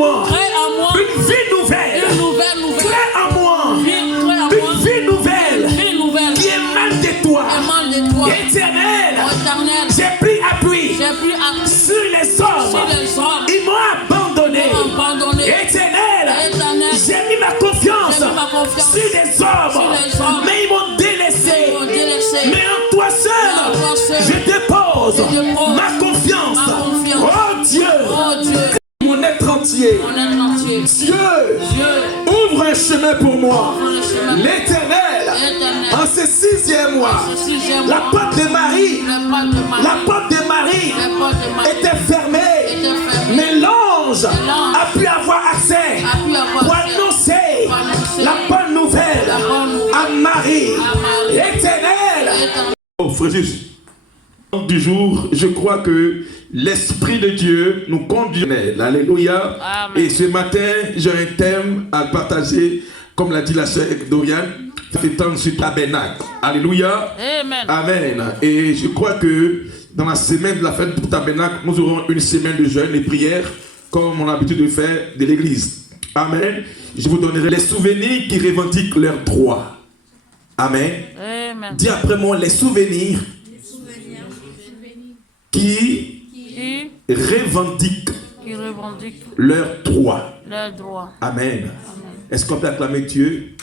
moi une vie nouvelle. Crée en moi une vie nouvelle qui émane de toi. Éternel, j'ai pris appui sur les hommes. Ils m'ont abandonné. Éternel, j'ai mis ma confiance sur les hommes, mais ils m'ont délaissé. Mais en toi seul, je dépose ma confiance. Oh Dieu, mon être entier. Dieu, ouvre un chemin pour moi. L'Éternel, en ce 6e mois, la porte de Marie était fermée, mais l'ange a pu avoir accès pour annoncer la bonne nouvelle à Marie. L'Éternel. Oh, frère Jésus, du jour, je crois que l'Esprit de Dieu nous conduit. Alléluia. Amen. Et ce matin, j'ai un thème à partager, comme l'a dit la sœur Doriane, étant sur tabernacle. Alléluia. Amen. Amen. Et je crois que dans la semaine de la fête du tabernacle, nous aurons une semaine de jeûne et prière, comme on a l'habitude de faire de l'église. Amen. Je vous donnerai les souvenirs qui revendiquent leurs droits. Amen. Amen. Dis après moi, les souvenirs qui revendiquent leurs droits. Amen. Est-ce qu'on peut acclamer Dieu?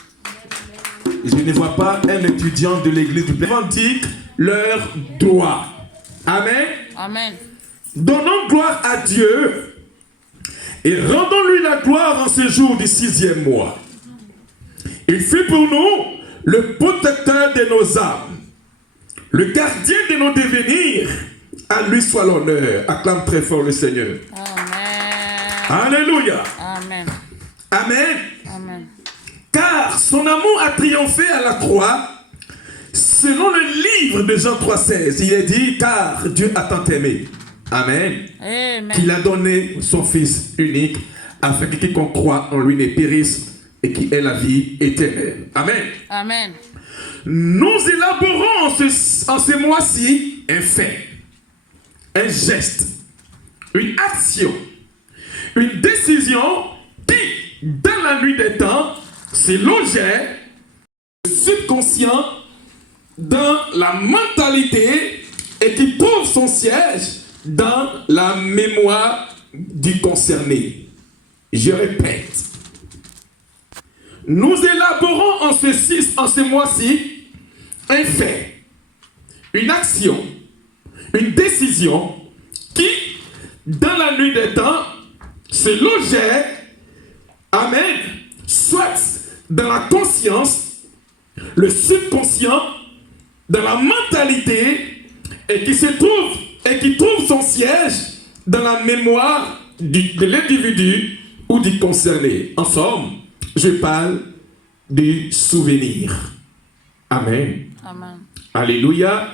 Je ne vois pas un étudiant de l'église qui revendique leurs droits. Amen. Amen. Donnons gloire à Dieu et rendons-lui la gloire en ce jour du 6e mois. Il fut pour nous le protecteur de nos âmes, le gardien de nos devenirs. À lui soit l'honneur. Acclame très fort le Seigneur. Amen. Alléluia. Amen. Amen. Amen. Car son amour a triomphé à la croix. Selon le livre de Jean 3,16, il est dit, car Dieu a tant aimé. Amen. Amen. Qu'il a donné son Fils unique, afin que quiconque croit en lui ne périsse et qui ait la vie éternelle. Amen. Amen. Nous élaborons en ce mois-ci un fait, un geste, une action, une décision qui, dans la nuit des temps, se logeait subconscient dans la mentalité et qui trouve son siège dans la mémoire du concerné. Je répète, nous élaborons en ce mois-ci un fait, une action, une décision qui, dans la nuit des temps, se logeait, amen, soit dans la conscience, le subconscient, dans la mentalité, et qui trouve son siège dans la mémoire de l'individu ou du concerné. En somme, je parle du souvenir. Amen. Amen. Alléluia.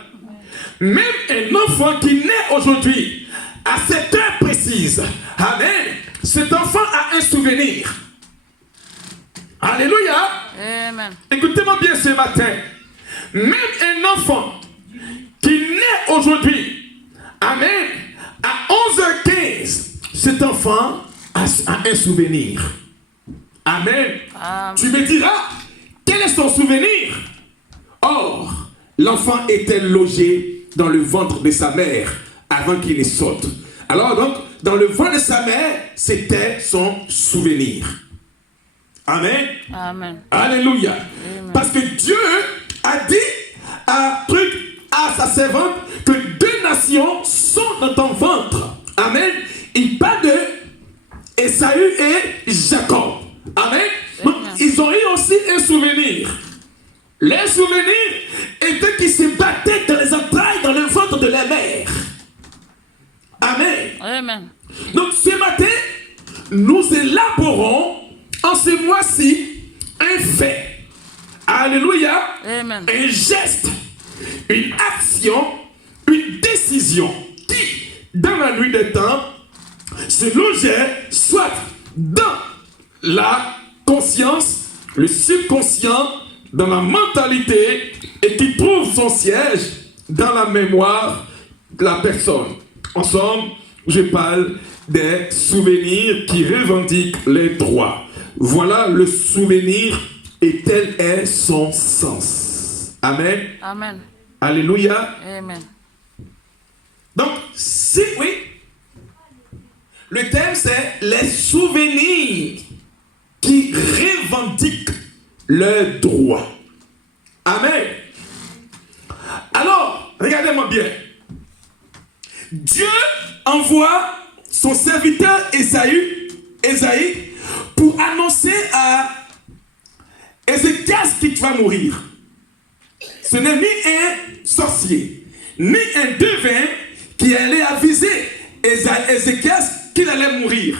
Même un enfant qui naît aujourd'hui, à cette heure précise, amen, cet enfant a un souvenir. Alléluia. Amen. Écoutez-moi bien ce matin. Même un enfant qui naît aujourd'hui, amen, à 11h15, cet enfant a un souvenir. Amen. Amen. Tu me diras, quel est son souvenir? Or, l'enfant était logé dans le ventre de sa mère avant qu'il ne saute. Alors donc, dans le ventre de sa mère, c'était son souvenir. Amen. Amen. Alléluia. Amen. Parce que Dieu a dit à sa servante que 2 nations sont dans ton ventre. Amen. Il parle de Ésaü et Jacob. Amen. Donc, ils ont eu aussi un souvenir. Les souvenirs étaient qu'ils se battaient dans les entrailles, dans le ventre de la mère. Amen. Amen. Donc ce matin, nous élaborons en ce mois-ci un fait. Alléluia. Amen. Un geste, une action, une décision qui, dans la nuit des temps, se logeait soit dans la conscience, le subconscient, dans la mentalité et qui trouve son siège dans la mémoire de la personne. En somme, Je parle des souvenirs qui revendiquent les droits. Voilà le souvenir et tel est son sens. Amen. Amen. Alléluia. Amen. Donc, si, oui, le thème c'est les souvenirs qui revendiquent leurs droits. Amen. Alors, regardez-moi bien. Dieu envoie son serviteur Ésaïe pour annoncer à Ézéchias qu'il va mourir. Ce n'est ni un sorcier, ni un devin qui allait aviser Ézéchias qu'il allait mourir.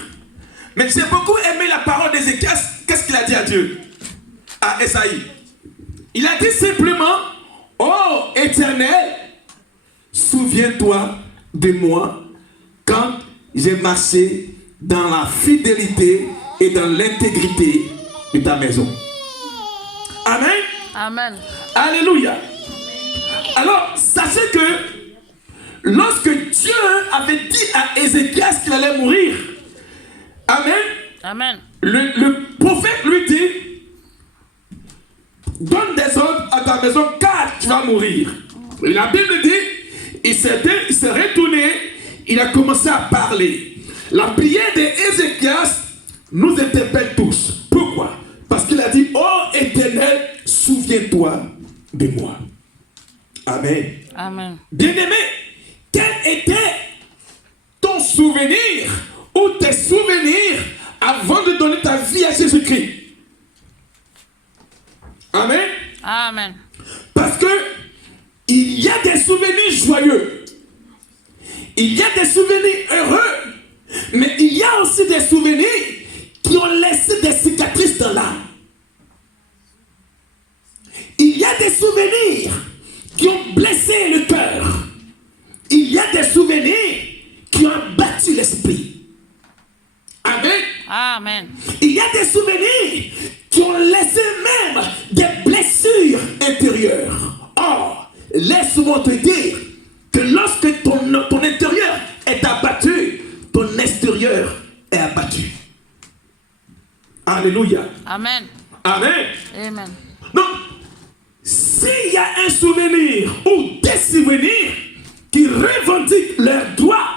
Mais j'ai beaucoup aimé la parole d'Ézéchias. Qu'est-ce qu'il a dit à Dieu? À Ésaïe. Il a dit simplement, ô Éternel, souviens-toi de moi quand j'ai marché dans la fidélité et dans l'intégrité de ta maison. Amen. Amen. Alléluia. Alors, sachez que lorsque Dieu avait dit à Ézéchias qu'il allait mourir, amen, Amen. Le prophète lui dit, donne des ordres à ta maison car tu vas mourir. Et la Bible dit, il s'est retourné, il a commencé à parler. La prière d'Ézéchias nous interpelle tous. Pourquoi? Parce qu'il a dit, ô Éternel, souviens-toi de moi. Amen. Amen. Bien-aimé, quel était ton souvenir ou tes souvenirs avant de donner ta vie à Jésus-Christ? Amen. Amen. Parce que il y a des souvenirs joyeux, il y a des souvenirs heureux, mais il y a aussi des souvenirs qui ont laissé des cicatrices dans l'âme. Il y a des souvenirs qui ont blessé le cœur. Il y a des souvenirs qui ont abattu l'esprit. Amen. Amen. Il y a des souvenirs qui ont laissé même des blessures intérieures. Or, laisse-moi te dire que lorsque ton intérieur est abattu, ton extérieur est abattu. Alléluia. Amen. Amen. Amen. Donc, s'il y a un souvenir ou des souvenirs qui revendiquent leurs droits,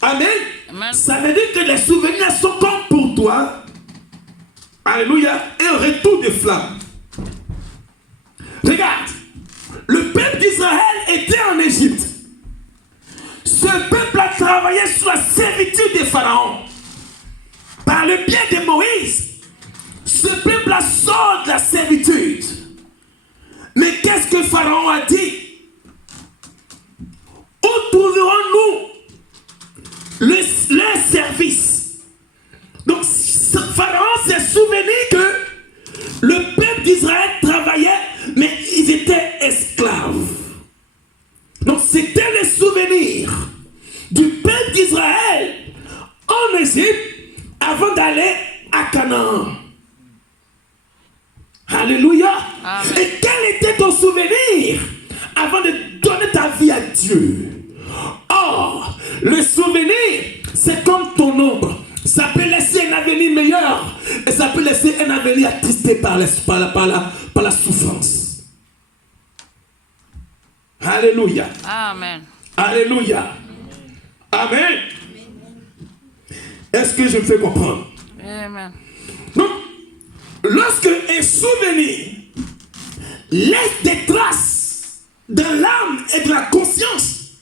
amen, Amen. Ça veut dire que les souvenirs sont comme pour toi, alléluia, un retour de flamme. Regarde, le peuple d'Israël était en Égypte. Ce peuple a travaillé sous la servitude des pharaons. Par le biais de Moïse, ce peuple a sorti de la servitude. Mais qu'est-ce que Pharaon a dit? Où trouverons-nous leur service? Donc Pharaon s'est souvenu que le peuple d'Israël travaillait, mais ils étaient esclaves. Donc c'était le souvenir du peuple d'Israël en Égypte avant d'aller à Canaan. Alléluia. Amen. Et quel était ton souvenir avant de donner ta vie à Dieu? Or, le souvenir, c'est comme ton ombre. Ça peut laisser un avenir meilleur et ça peut laisser un avenir attristé par la souffrance. Alléluia. Amen. Alléluia. Amen. Est-ce que je me fais comprendre? Amen. Donc, lorsque un souvenir laisse des traces de l'âme et de la conscience,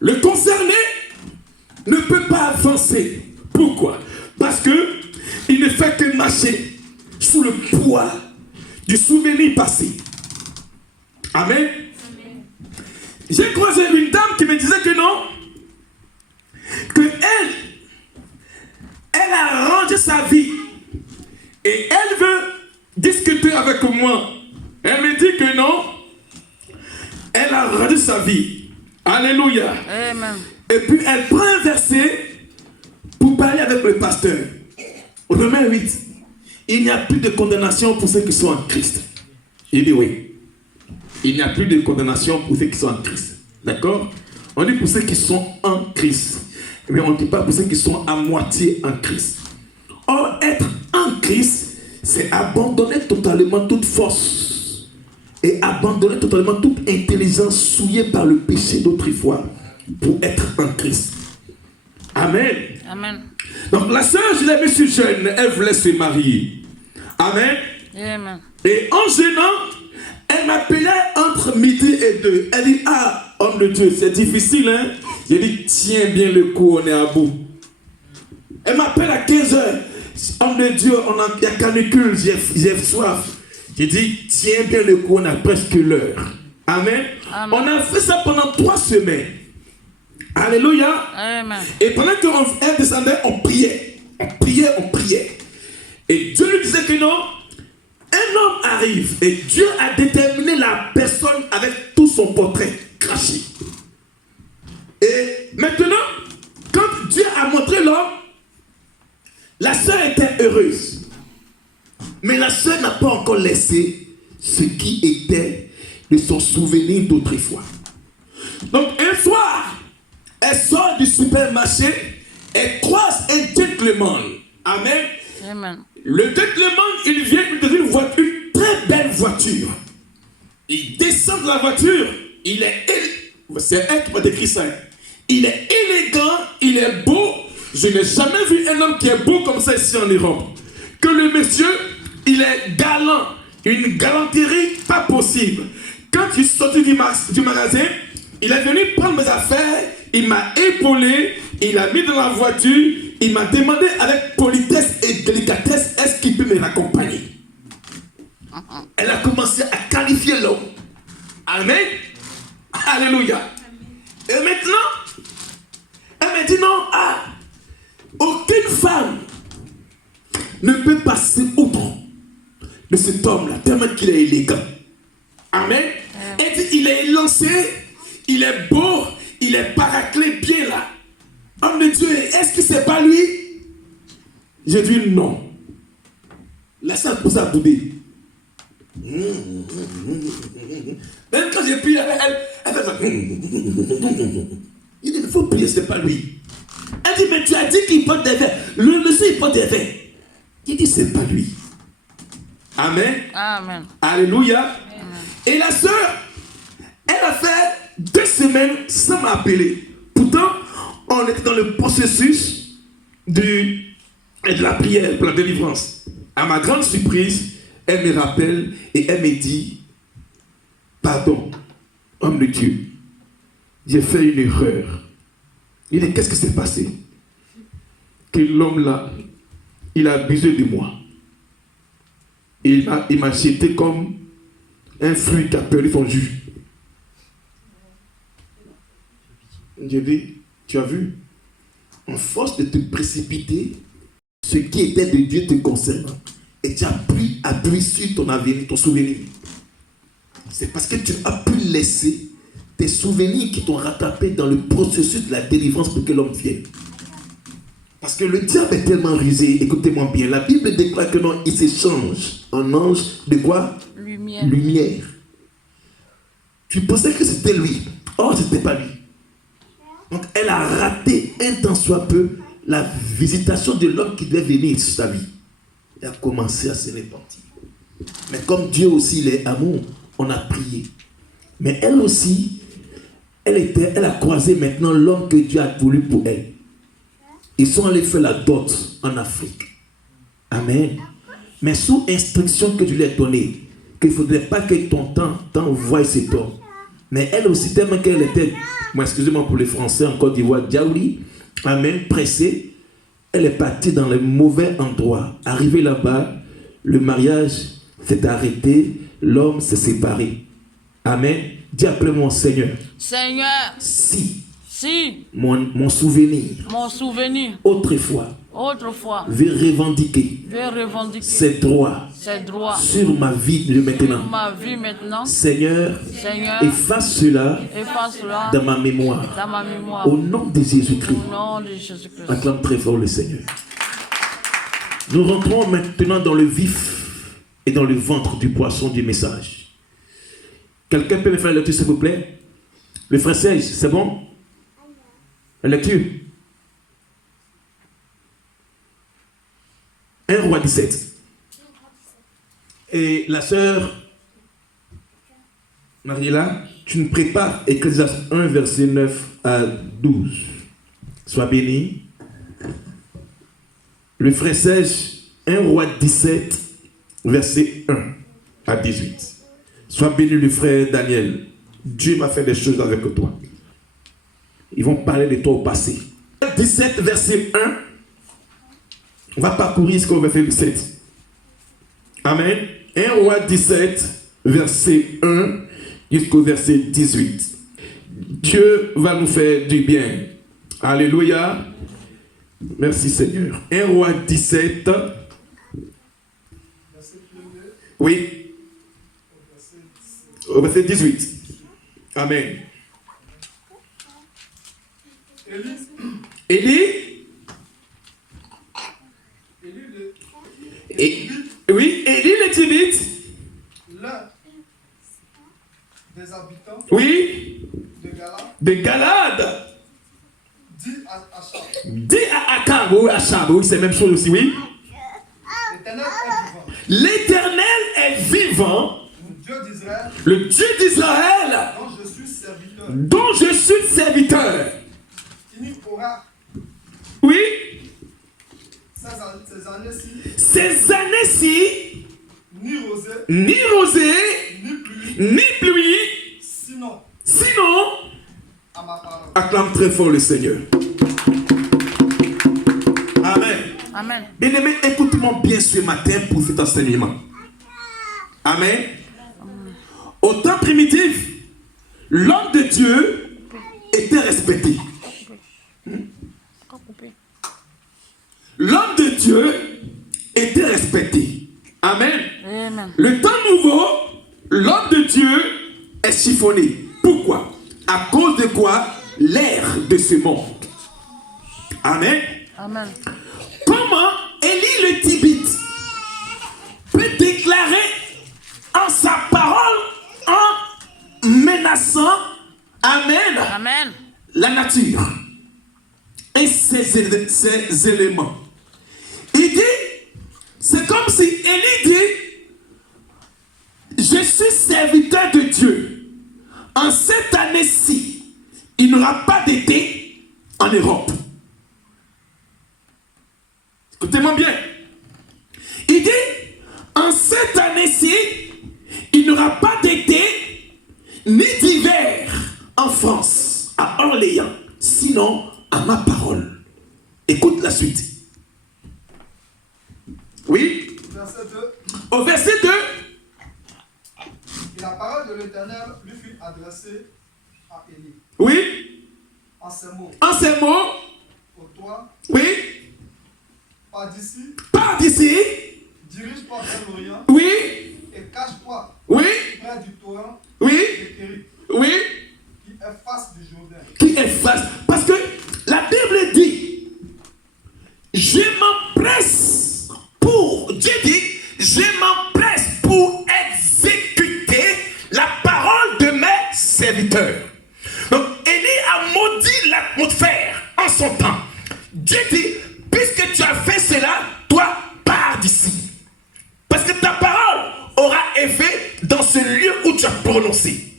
le concerné ne peut pas avancer. Pourquoi? Parce que il ne fait que marcher sous le poids du souvenir passé. Amen. J'ai croisé une dame qui me disait que non, que elle a rangé sa vie et elle veut discuter avec moi. Elle me dit que non, elle a rangé sa vie. Alléluia. Amen. Et puis elle prend un verset pour parler avec le pasteur. Romains 8. Il n'y a plus de condamnation pour ceux qui sont en Christ. Il dit oui. Il n'y a plus de condamnation pour ceux qui sont en Christ. D'accord? On dit pour ceux qui sont en Christ. Mais on ne dit pas pour ceux qui sont à moitié en Christ. Or, être en Christ, c'est abandonner totalement toute force et abandonner totalement toute intelligence souillée par le péché d'autrefois pour être en Christ. Amen. Amen. Donc la sœur, je l'ai vue si jeune, elle voulait se marier. Amen. Amen. Et en jeûnant, elle m'appelait entre midi et 2. Elle dit, ah, homme de Dieu, c'est difficile, hein? J'ai dit, tiens bien le coup, on est à bout. Elle m'appelle à 15 h. Homme de Dieu, il y a canicule, j'ai soif. J'ai dit, tiens bien le coup, on a presque l'heure. Amen. Amen. On a fait ça pendant 3 semaines. Alléluia. Amen. Et pendant qu'elle descendait, on priait. On priait, on priait. Et Dieu lui disait que non, un homme arrive et Dieu a déterminé la personne avec tout son portrait craché. Et maintenant, quand Dieu a montré l'homme, la sœur était heureuse. Mais la sœur n'a pas encore laissé ce qui était de son souvenir d'autrefois. Donc un soir, elle sort du supermarché, elle croise un gentleman. Amen. Amen. Le gentleman, il vient de une très belle voiture. Il descend de la voiture, il est... C'est elle qui m'a décrit ça. Il est élégant, il est beau. Je n'ai jamais vu un homme qui est beau comme ça ici en Europe. Que le monsieur, il est galant. Une galanterie pas possible. Quand je suis sorti du magasin, il est venu prendre mes affaires, il m'a épaulé, il a mis dans la voiture, il m'a demandé avec politesse et délicatesse, est-ce qu'il peut me raccompagner? Elle a commencé à qualifier l'homme. Amen. Alléluia. Et maintenant, elle m'a dit non, aucune femme ne peut passer outre de cet homme-là, tellement qu'il est élégant. Amen. Elle dit, il est lancé, il est beau, il est paraclé bien là. Homme de Dieu, est-ce que c'est pas lui? J'ai dit non. Laisse elle pousser à bouder. Même quand j'ai prié avec elle, elle fait ça. Il dit, il faut prier, c'est pas lui. Elle dit, mais tu as dit qu'il porte des verres. Le monsieur, il porte des verres. Il dit, c'est pas lui. Amen. Amen. Alléluia. Amen. Et la sœur, elle a fait 2 semaines sans m'appeler. Pourtant, on était dans le processus de la prière pour la délivrance. À ma grande surprise, elle me rappelle et elle me dit, pardon, homme de Dieu, j'ai fait une erreur. Il dit, qu'est-ce qui s'est passé? Que l'homme là, il a abusé de moi. Il m'a jeté comme un fruit qui a perdu son jus. J'ai dit, tu as vu, en force de te précipiter, ce qui était de Dieu te concerne. Et tu as pris appui sur ton avenir, ton souvenir. C'est parce que tu as pu laisser tes souvenirs qui t'ont rattrapé dans le processus de la délivrance pour que l'homme vienne. Parce que le diable est tellement rusé, écoutez-moi bien, la Bible déclare que non, il s'échange en ange de quoi? Lumière. Lumière. Tu pensais que c'était lui. Or, ce n'était pas lui. Donc, elle a raté un tant soit peu la visitation de l'homme qui devait venir sur sa vie. Elle a commencé à se repentir. Mais comme Dieu aussi, il est amour, on a prié. Mais elle aussi, elle a croisé maintenant l'homme que Dieu a voulu pour elle. Ils sont allés faire la dot en Afrique. Amen. Mais sous instruction que je lui ai donnée, qu'il ne faudrait pas que ton temps t'envoie cet homme. Mais elle aussi, tellement qu'elle était, excusez-moi pour les Français en Côte d'Ivoire, diaouli, amen, pressée, elle est partie dans le mauvais endroit. Arrivée là-bas, le mariage s'est arrêté, l'homme s'est séparé. Amen. Dis après mon Seigneur. Seigneur. Si mon souvenir autrefois veut revendiquer ses droits sur ma vie de maintenant, Seigneur, efface cela dans ma mémoire. Au nom de Jésus-Christ. Acclame très fort le Seigneur. Nous rentrons maintenant dans le vif et dans le ventre du poisson du message. Quelqu'un peut me faire la lecture, s'il vous plaît? Le frère Serge, c'est bon? La lecture. 1 Roi 17. Et la sœur Mariela, tu nous prépares Ecclésiaste 1, verset 9 à 12. Sois béni. Le frère Serge, 1 Roi 17, verset 1 à 18. Sois béni le frère Daniel. Dieu m'a fait des choses avec toi. Ils vont parler de toi au passé. 17, verset 1. On va parcourir jusqu'au verset 17. Amen. 1 Roi 17, verset 1 jusqu'au verset 18. Dieu va nous faire du bien. Alléluia. Merci Seigneur. 1 Roi 17. Oui. Au verset 18. Amen. Élie. Oui, Élie le Tibite. L'un des habitants. Oui. De Galade. Dit à Akab. Oui, Achab. Oui, c'est la même chose aussi, oui. L'Éternel est vivant. Le Dieu d'Israël. Dont je suis serviteur. Oui. Ces années-ci, ni rosée, ni pluie, sinon, acclame très fort le Seigneur. Amen. Amen. Bien-aimé, écoute-moi bien ce matin pour cet enseignement. Amen. Au temps primitif, l'homme de Dieu était respecté. L'homme de Dieu était respecté. Amen. Amen. Le temps nouveau, l'homme de Dieu est chiffonné. Pourquoi? À cause de quoi? L'air de ce monde. Amen. Amen. Comment Élie le Tibite peut déclarer en sa parole, en menaçant, Amen, Amen, la nature et ses éléments. Il dit, c'est comme si Élie dit, je suis serviteur de Dieu. En cette année-ci, il n'y aura pas d'été en Europe. Écoutez-moi bien. Il dit, en cette année-ci, il n'y aura pas d'été ni d'hiver en France, à Orléans, sinon à ma parole. Écoute la suite. Oui. Verset 2. Au verset 2. Et la parole de l'Éternel lui fut adressée à Élie. Oui. En ces mots. En ces mots. Pour toi. Oui. Pars d'ici. Pars d'ici. Dirige-toi vers l'Orient. Oui. Et cache-toi. Oui. Près du torrent. Oui. De Kérit. Oui. Qui est face du Jourdain. Qui est face. Parce que la Bible dit, je m'empresse pour, Dieu dit, je m'empresse pour exécuter la parole de mes serviteurs. Donc, Élie a maudit l'atmosphère en son temps. Dieu dit, puisque tu as fait cela, toi, pars d'ici. Parce que ta parole aura effet dans ce lieu où tu as prononcé.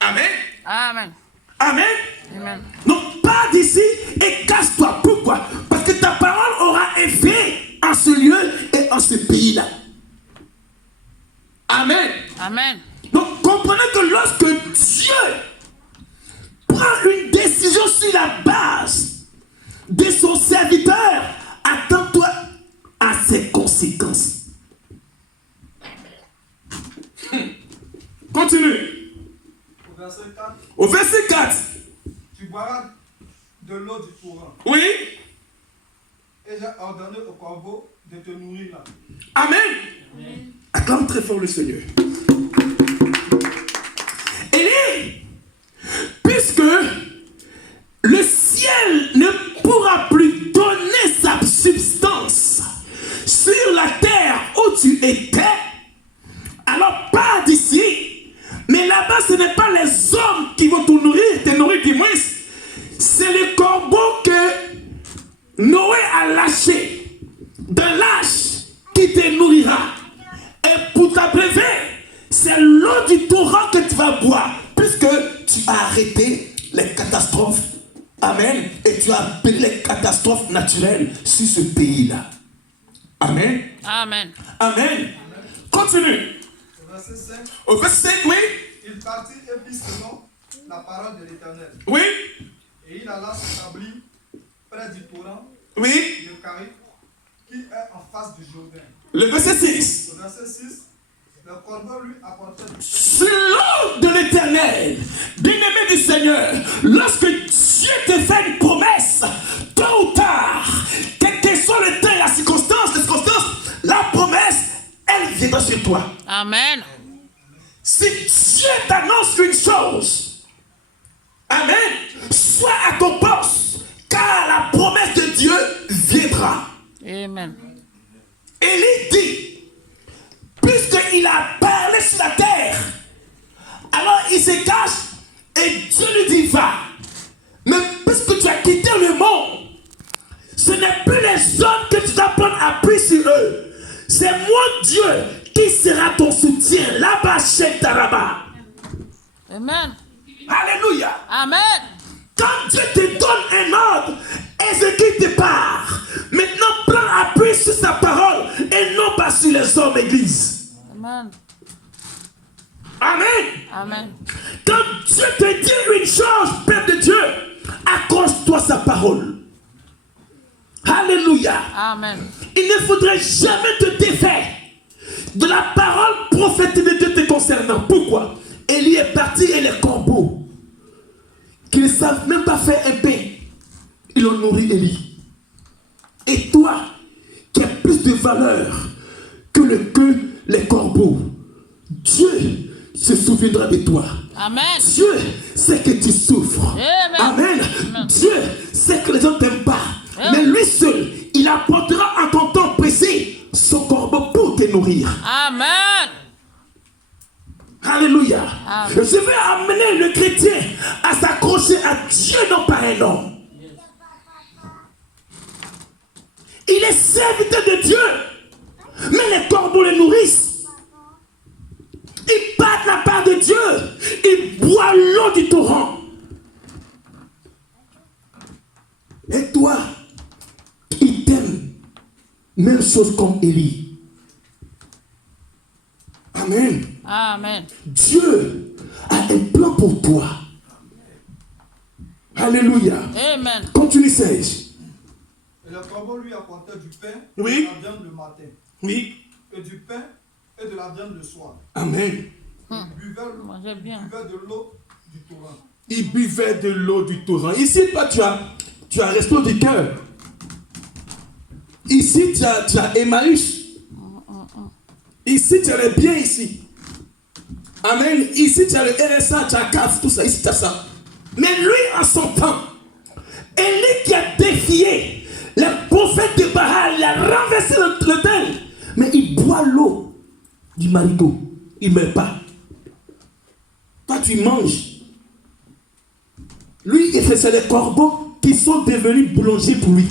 Amen. Amen. Amen. Amen. Donc, pars d'ici et casse-toi. Pourquoi? Parce que ta parole aura effet en ce lieu et en ce pays-là. Amen. Amen. Donc, comprenez que lorsque Dieu prend une décision sur la base de son serviteur, attends-toi à ses conséquences. Continue. Au verset 4. Au verset 4. Tu boiras de l'eau du torrent. Oui. Et j'ai ordonné au corbeau de te nourrir là. Amen. Amen. Acclame très fort le Seigneur. Et puisque le ciel ne pourra plus donner sa substance sur la terre où tu étais, alors pars d'ici. Mais là-bas, ce n'est pas les hommes qui vont te nourrir du moins. Noé a lâché de l'âge qui te nourrira. Et pour t'abreuver, c'est l'eau du torrent que tu vas boire. Puisque tu as arrêté les catastrophes. Amen. Et tu as appelé les catastrophes naturelles sur ce pays-là. Amen. Amen. Amen. Continue. Au verset 5. Au verset 5, oui. Il partit et fit selon la parole de l'Éternel. Oui. Et il alla s'établir près du torrent Oui. de Carie, qui est en face du Jourdain. Le verset 6. Au verset 6, le corbeau lui apportait du pain. Sur de l'Éternel, bien-aimé du Seigneur, lorsque Dieu te fait une promesse, tôt ou tard, quel que soit le temps et la circonstance, la promesse, elle viendra sur toi. Amen. Si Dieu t'annonce une chose, amen, sois à ton poste, car la promesse de Dieu viendra. Amen. Élie dit, puisqu'il a parlé sur la terre, alors il se cache et Dieu lui dit va. Mais puisque tu as quitté le monde, ce n'est plus les hommes que tu dois prendre appui sur eux. C'est moi Dieu qui sera ton soutien. Là-bas, chez Taraba. Amen. Alléluia. Amen. Quand Dieu te donne un ordre, exécute tes parts. Maintenant, prends appui sur sa parole et non pas sur les hommes église. Amen. Amen. Amen. Quand Dieu te dit une chose, Père de Dieu, accroche-toi sa parole. Alléluia. Amen. Il ne faudrait jamais te défaire de la parole prophétique de Dieu te concernant. Pourquoi? Élie est parti et les corbeaux, qui ne savent même pas faire un pain, ils ont nourri Élie. Et toi, qui as plus de valeur que les corbeaux, Dieu se souviendra de toi. Amen. Dieu sait que tu souffres. Amen. Amen. Amen. Dieu sait que les gens ne t'aiment pas. Amen. Mais lui seul, il apportera en ton temps précis son corbeau pour te nourrir. Amen. Alléluia. Amen. Je vais amener le chrétien à s'accrocher à Dieu, non pas un homme. Il est serviteur de Dieu. Mais les corbeaux le nourrissent. Il part de la part de Dieu. Il boit l'eau du torrent. Et toi, il t'aime. Même chose comme Élie. Amen. Amen. Dieu a un plan pour toi. Alléluia. Amen. Continue, Serge. Et le corbeau lui apportait du pain Oui. et de la viande le matin. Oui. Et du pain et de la viande le soir. Amen. Il buvait de l'eau du torrent. Il buvait de l'eau du torrent. Ici, toi, tu as resto du cœur. Ici, tu as Emmaüs. Ici, tu as le bien ici. Amen. Ici, tu as le RSA, tu as CAF, tout ça. Ici, tu as ça. Mais lui, en son temps, Élie qui a défié les prophètes de Baal, il a renversé l'autel. Mais il boit l'eau du marigot. Il ne meurt pas. Toi, tu manges. Lui, c'est les corbeaux qui sont devenus boulangers pour lui.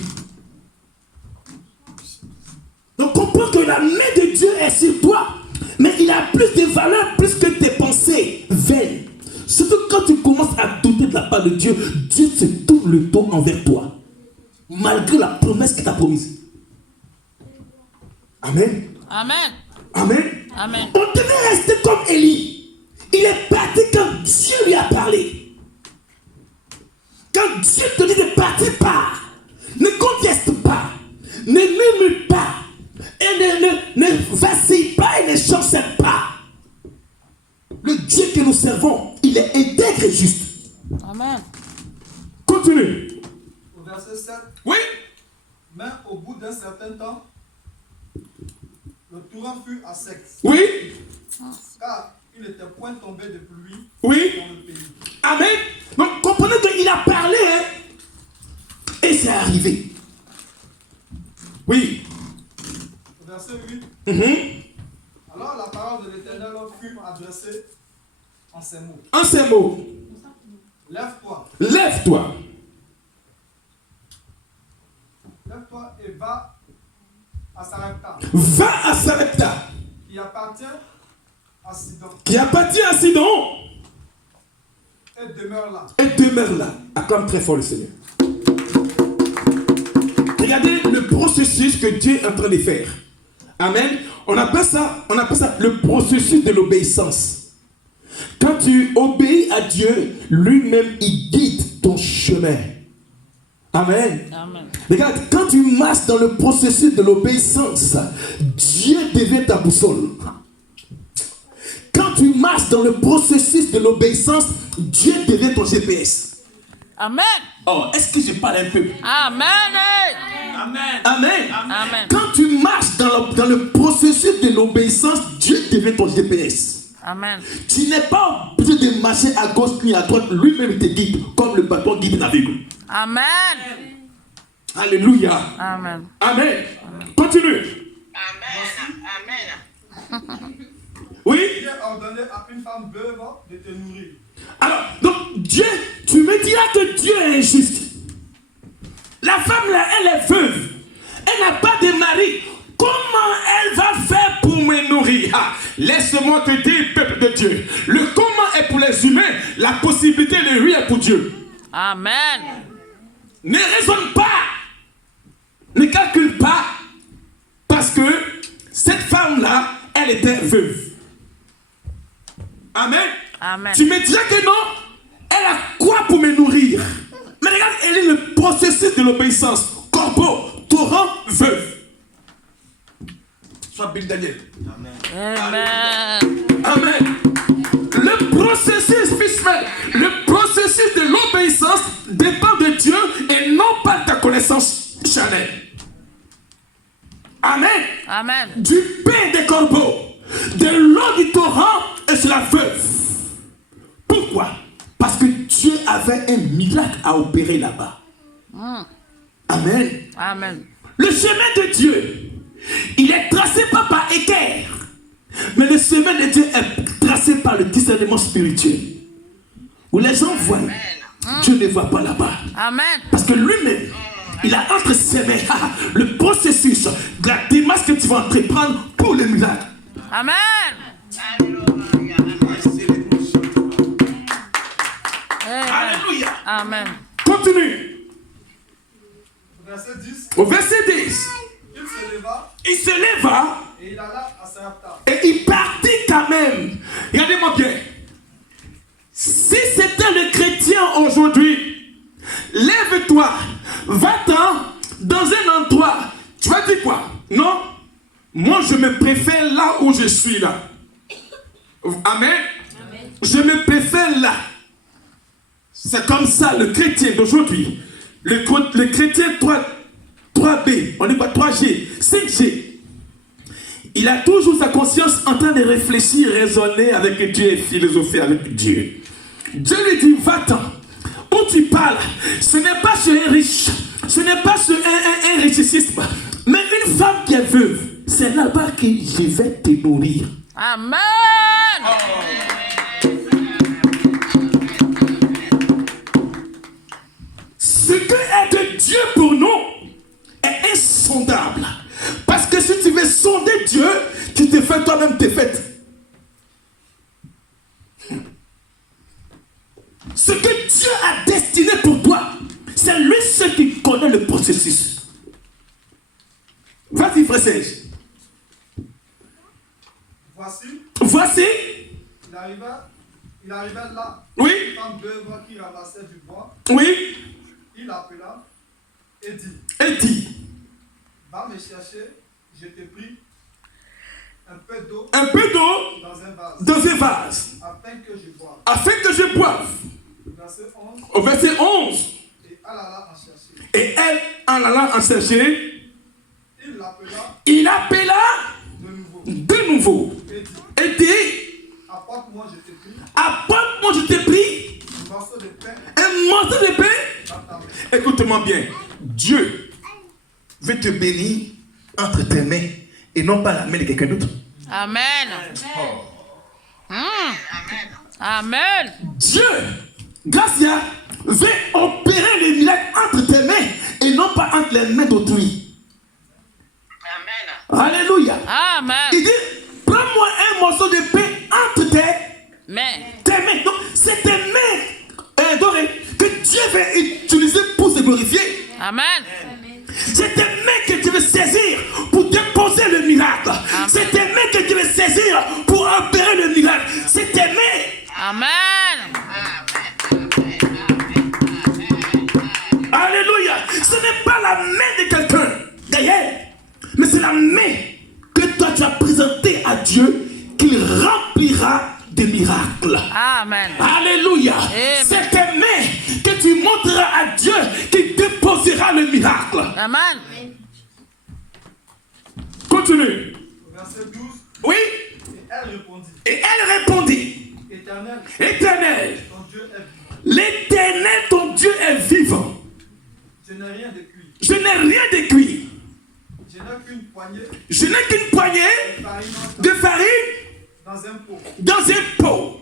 Donc, comprends que la main de Dieu est sur toi. Mais il a plus de valeur, plus que tes pensées vaines. Surtout quand tu commences à douter de la part de Dieu, Dieu se tourne le dos envers toi. Malgré la promesse qu'il t'a promise. Amen. Amen. Amen. Amen. On devait rester comme Élie. Il est parti quand Dieu lui a parlé. Quand Dieu te dit de partir, pars. Ne conteste pas. Ne murmure pas. Et ne vacille pas et ne chancelle pas. Le Dieu que nous servons, il est intègre et juste. Amen. Continue. Au verset 7. Oui. Mais au bout d'un certain temps, le torrent fut à sec. Oui. Car il n'était point tombé de pluie Oui. dans le pays. Amen. Donc comprenez qu'il a parlé, hein, et c'est arrivé. Oui. Au verset 8. Alors la parole de l'Éternel fut adressée en ces mots. En ces mots. Lève-toi. Lève-toi. lève-toi et va à Sarepta. Va à Sarepta. Qui appartient à Sidon. Qui appartient à Sidon. Et demeure là. Et demeure là. Acclame très fort le Seigneur. Regardez le processus que Dieu est en train de faire. Amen. On appelle ça le processus de l'obéissance. Quand tu obéis à Dieu, lui-même, il guide ton chemin. Amen. Amen. Regarde, quand tu marches dans le processus de l'obéissance, Dieu devient ta boussole. Quand tu marches dans le processus de l'obéissance, Dieu devient ton GPS. Amen. Oh, est-ce que je parle un peu? Amen. Amen. Amen. Amen. Quand tu marches dans le processus de l'obéissance, Dieu devient ton GPS. Amen. Tu n'es pas obligé de marcher à gauche ni à droite. Lui-même te guide, comme le bâton guide l'aveugle. Amen. Alléluia. Amen. Amen. Continue. Amen. Oui. Dieu a ordonné à une femme veuve de te nourrir. Alors, donc Dieu, tu me diras que Dieu est injuste. La femme là, elle est veuve. Elle n'a pas de mari. Comment elle va faire pour me nourrir? Laisse-moi te dire, peuple de Dieu. Le comment est pour les humains, la possibilité de lui est pour Dieu. Amen. Ne raisonne pas. Ne calcule pas. Parce que cette femme-là, elle était veuve. Amen. Amen. Tu me dirais que non, elle a quoi pour me nourrir? Mais regarde, elle est le processus de l'obéissance. Corbeau, torrent, veuve. Sois béni, Daniel. Amen. Amen. Amen. Le processus, le processus de l'obéissance dépend de Dieu et non pas de ta connaissance charnelle. Amen. Amen. Du pain des corbeaux, de l'eau du torrent et sur la veuve. Pourquoi? Parce que Dieu avait un miracle à opérer là-bas. Amen. Amen. Le chemin de Dieu, il est tracé pas par équerre, mais le chemin de Dieu est tracé par le discernement spirituel. Où les gens voient, Dieu ne voit pas là-bas. Amen. Parce que lui-même, il a entre ses mains le processus de la démarche que tu vas entreprendre pour le miracle. Amen. Alléluia. Amen. Continue. Verset 10. Au verset 10. Il se leva. Et il alla à Sarepta. Et il partit quand même. Regardez-moi bien. Si c'était le chrétien aujourd'hui, lève-toi, va-t'en dans un endroit. Tu vas dire quoi? Non. Moi, je me préfère là où je suis là. Amen. Amen. Je me préfère là. C'est comme ça le chrétien d'aujourd'hui. Le chrétien 3B, on dit quoi? 3G, 5G. Il a toujours sa conscience en train de réfléchir, raisonner avec Dieu et philosopher avec Dieu. Dieu lui dit, va-t'en. Où tu parles, ce n'est pas sur un riche, ce n'est pas sur un richissime, mais une femme qui est veuve. C'est là-bas que je vais te nourrir. Amen. Ce que est de Dieu pour nous est insondable. Parce que si tu veux sonder Dieu, tu te fais toi-même tes fêtes. Ce que Dieu a destiné pour toi, c'est lui seul qui connaît le processus. Vas-y, frère Serge. Voici. Il arriva là. Oui. Une femme veuve qui ramassait du bois. Oui. Il l'appela et dit. Va me chercher, je t'ai pris un peu d'eau. Dans un vase. Afin que je boive. Verset 11. Au verset 11. Et elle alla en chercher. Il l'appela de nouveau. Et dit. Apporte-moi, je t'ai pris. Un morceau de pain. Écoute-moi bien. Dieu veut te bénir entre tes mains et non pas la main de quelqu'un d'autre. Amen. Amen. Dieu, Gracia, veut opérer les miracles entre tes mains et non pas entre les mains d'autrui. Amen. Alléluia. Amen. Il dit, prends-moi un morceau de pain entre tes mains. Donc, c'est tes mains que Dieu veut utiliser pour se glorifier. Amen. C'est tes mains que tu veux saisir pour déposer le miracle. Amen. C'est tes mains que tu veux saisir pour opérer le miracle. C'est tes mains. Amen. Alléluia. Ce n'est pas la main de quelqu'un d'ailleurs, mais c'est la main que toi tu as présentée à Dieu qu'il remplira des miracles. Amen. Alléluia. Amen. C'est tes mains que tu montreras à Dieu qui déposera le miracle. Amen. Continue. Verset 12. Oui. Et elle répondit. Éternel. Ton Dieu est vivant. L'Éternel, ton Dieu est vivant. Je n'ai rien de cuit. Je n'ai rien de cuit. Je n'ai qu'une poignée. Je n'ai qu'une poignée de farine dans un pot.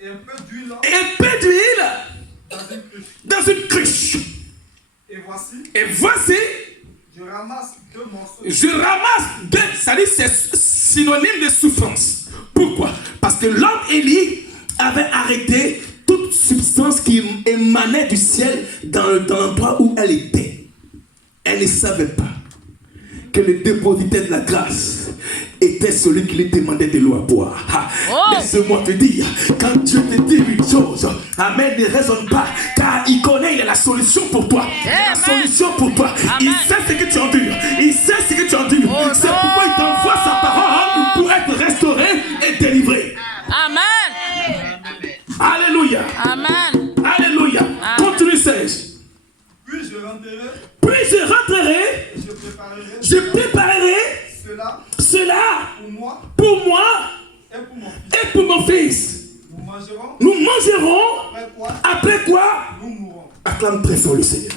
Et un peu d'huile. Dans une cruche. Et voici. Je ramasse deux. Ça dit c'est synonyme de souffrance. Pourquoi? Parce que l'homme Élie avait arrêté toute substance qui émanait du ciel dans l'endroit où elle était. Elle ne savait pas que le dépositaire de la grâce était celui qui lui demandait de l'eau à boire. Laisse-moi te dire, quand Dieu te dit une chose, amen, ne raisonne pas, car il connaît, il a la solution pour toi. Il a la solution pour toi. Amen. Il sait ce que tu endures. Il sait ce que tu endures. C'est pourquoi il t'envoie sa parole pour être restauré et délivré. Amen. Alléluia. Amen. Alléluia. Continue 16. Puis je rentrerai. Et je préparerai cela pour moi et pour mon fils. Nous mangerons. Après quoi nous mourrons. Acclame très fort le Seigneur.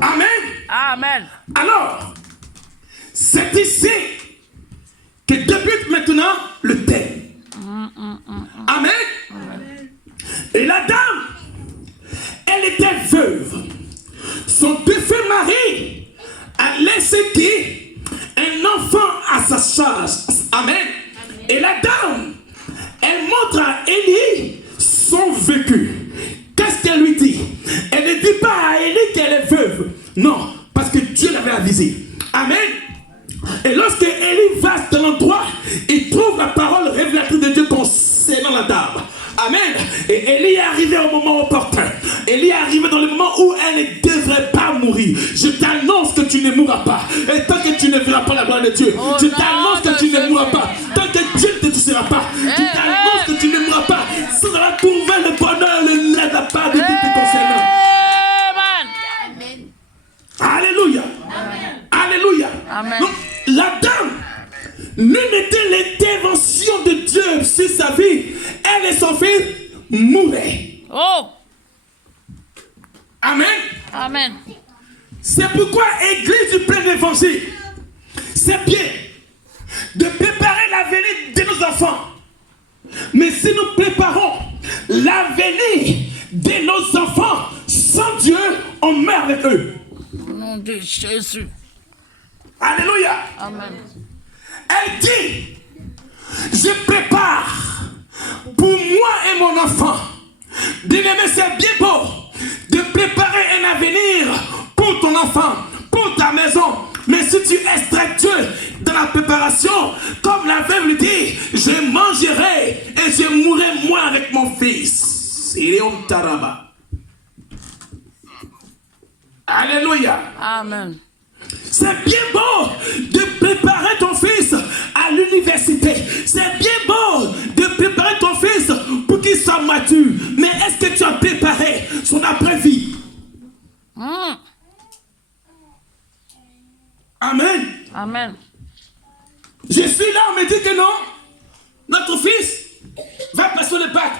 Amen. Amen. Alors, c'est ici que débute maintenant le thème. Amen. Et la dame, elle était veuve. Son défunt mari a laissé qui? Un enfant à sa charge. Amen. Et la dame, elle montre à Élie son vécu. Qu'est-ce qu'elle lui dit? Elle ne dit pas à Élie qu'elle est veuve. Non, parce que Dieu l'avait avisé. Amen. Et lorsque Élie va dans l'endroit, il trouve la parole révélatrice de Dieu concernant la dame. Amen. Et Élie est arrivé au moment opportun. Élie est arrivé dans le moment où elle ne devrait pas mourir. Je t'annonce que tu ne mourras pas. Et tant que tu ne verras pas la gloire de Dieu, je t'annonce que tu ne mourras pas. Tant que Dieu ne te touchera pas, je t'annonce que tu ne mourras pas. Sans la trouver le bonheur, le lait de la part de Dieu te concernant. Alléluia. Amen. Alléluia. Amen. Donc, la dame, l'une était l'intervention de Dieu sur sa vie. Elle et son fils mouraient. Oh. Amen. Amen. C'est pourquoi, Église du plein évangile, c'est bien de préparer l'avenir de nos enfants. Mais si nous préparons l'avenir de nos enfants sans Dieu, on meurt avec eux. Au nom de Jésus. Alléluia. Amen. Elle dit, je prépare pour moi et mon enfant. Bien-aimé, c'est bien beau de préparer un avenir pour ton enfant, pour ta maison. Mais si tu extrais Dieu dans la préparation, comme la veuve lui dit, je mangerai et je mourrai moi avec mon fils. Il est un taraba. Alléluia. Amen. C'est bien beau de préparer ton fils à l'université. C'est bien beau de préparer ton fils pour qu'il soit mature. Mais est-ce que tu as préparé son après-vie? Amen. Amen. Je suis là, on me dit que non. Notre fils va passer le bac.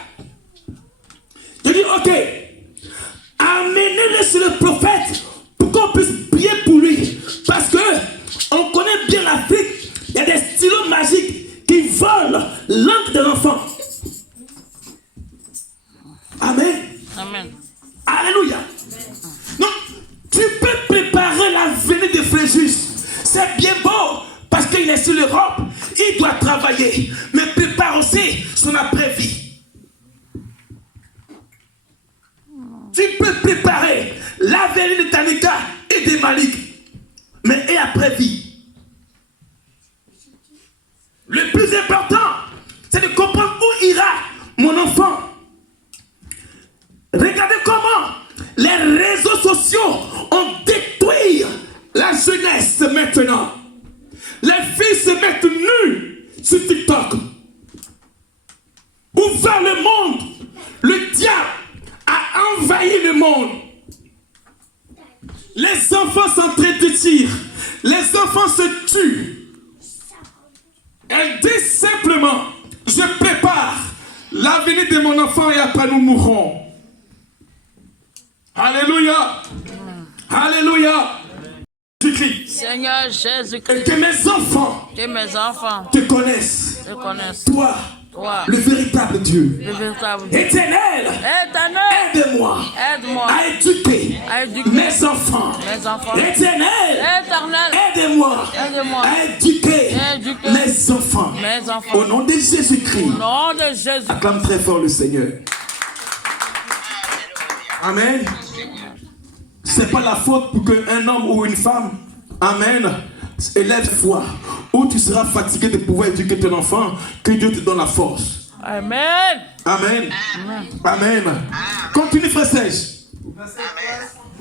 Je dis, ok. Amenez-le sur le prophète pour qu'on puisse prier pour lui. Parce que on connaît bien l'Afrique. Il y a des stylos magiques qui volent l'encre de l'enfant. Amen. Amen. Alléluia. foyer, mais prépare aussi son après-vie. Tu peux préparer l'avenir de Tanika et de Malik, mais et après-vie. Le plus important, c'est de comprendre où ira mon enfant. Regardez comment les réseaux sociaux ont détruit la jeunesse maintenant. Les filles se mettent nues sur TikTok. Où va le monde? Le diable a envahi le monde. Les enfants s'entretuent. Les enfants se tuent. Elle dit simplement, je prépare l'avenir de mon enfant et après nous mourrons. Alléluia. Alléluia. Seigneur Jésus-Christ, et que mes enfants te connaissent. Toi, le véritable Dieu. Éternel, aide-moi à éduquer mes enfants. Éternel, aide-moi à éduquer mes enfants. Au nom de Jésus-Christ. Acclame très fort le Seigneur. Amen. Ce n'est pas la faute pour qu'un homme ou une femme, amen, élève foi, ou tu seras fatigué de pouvoir éduquer ton enfant, que Dieu te donne la force. Amen. Amen. Amen. Continue, frère Serge.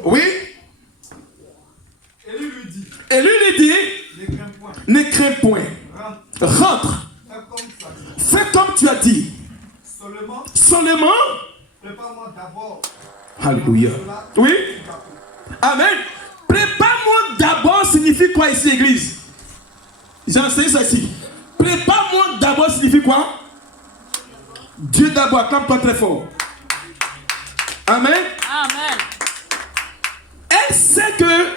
Oui. Élie lui dit, ne crains point. Rentre. Fais comme tu as dit. Seulement. Prépare-moi d'abord. Alléluia. Oui. Amen. Prépare-moi d'abord signifie quoi ici, église? J'ai enseigné ça ici. Prépare-moi d'abord signifie quoi? Dieu d'abord, acclame-toi très fort. Amen. Amen. Elle sait que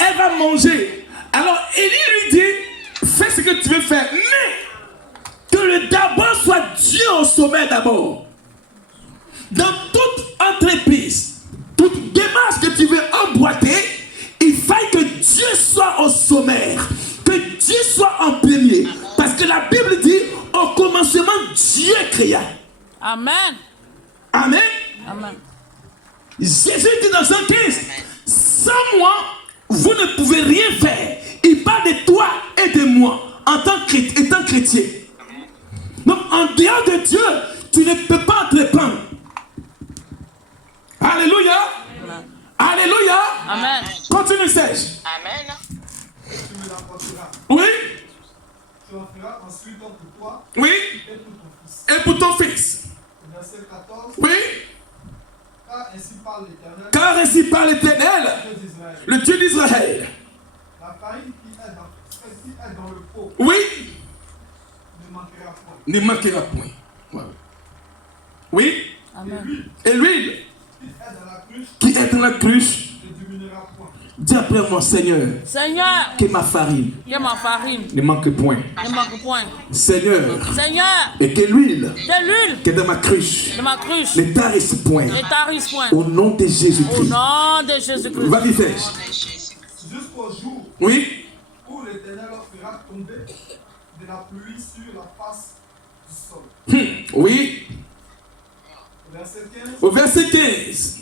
elle va manger. Alors Élie lui dit, fais ce que tu veux faire, mais que le d'abord soit Dieu au sommet d'abord. Dans toute entreprise, toute démarche que tu veux emboîter, il faille que Dieu soit au sommaire, que Dieu soit en premier. Parce que la Bible dit, au commencement, Dieu créa. Amen. Amen. Amen. Jésus dit dans Jean 15, sans moi, vous ne pouvez rien faire. Il parle de toi et de moi, en tant qu'étant chrétien. Donc, en dehors de Dieu, tu ne peux pas entreprendre. Alléluia. Amen. Alléluia. Amen. Continue, Serge. Amen. Tu me l'apporteras. Oui. Tu en feras ensuite pour toi. Oui. Et pour ton fils. Et pour ton fils. Verset 14. Oui. Car ainsi parle l'Éternel. Car ainsi parle l'Éternel, le Dieu d'Israël. La farine qui est dans le pot. Oui. Ne manquera point. Ne manquera point. Ouais. Oui. Amen. Et l'huile qui est dans la cruche ne diminuera point. Dis après moi, Seigneur, Seigneur, que ma farine ne manque point. Seigneur, et que l'huile qui est dans ma cruche ne tarisse point. Au nom de Jésus-Christ. Va vite faire. Jusqu'au jour oui. Où l'Éternel fera tomber de la pluie sur la face du sol. Oui. Au verset 15.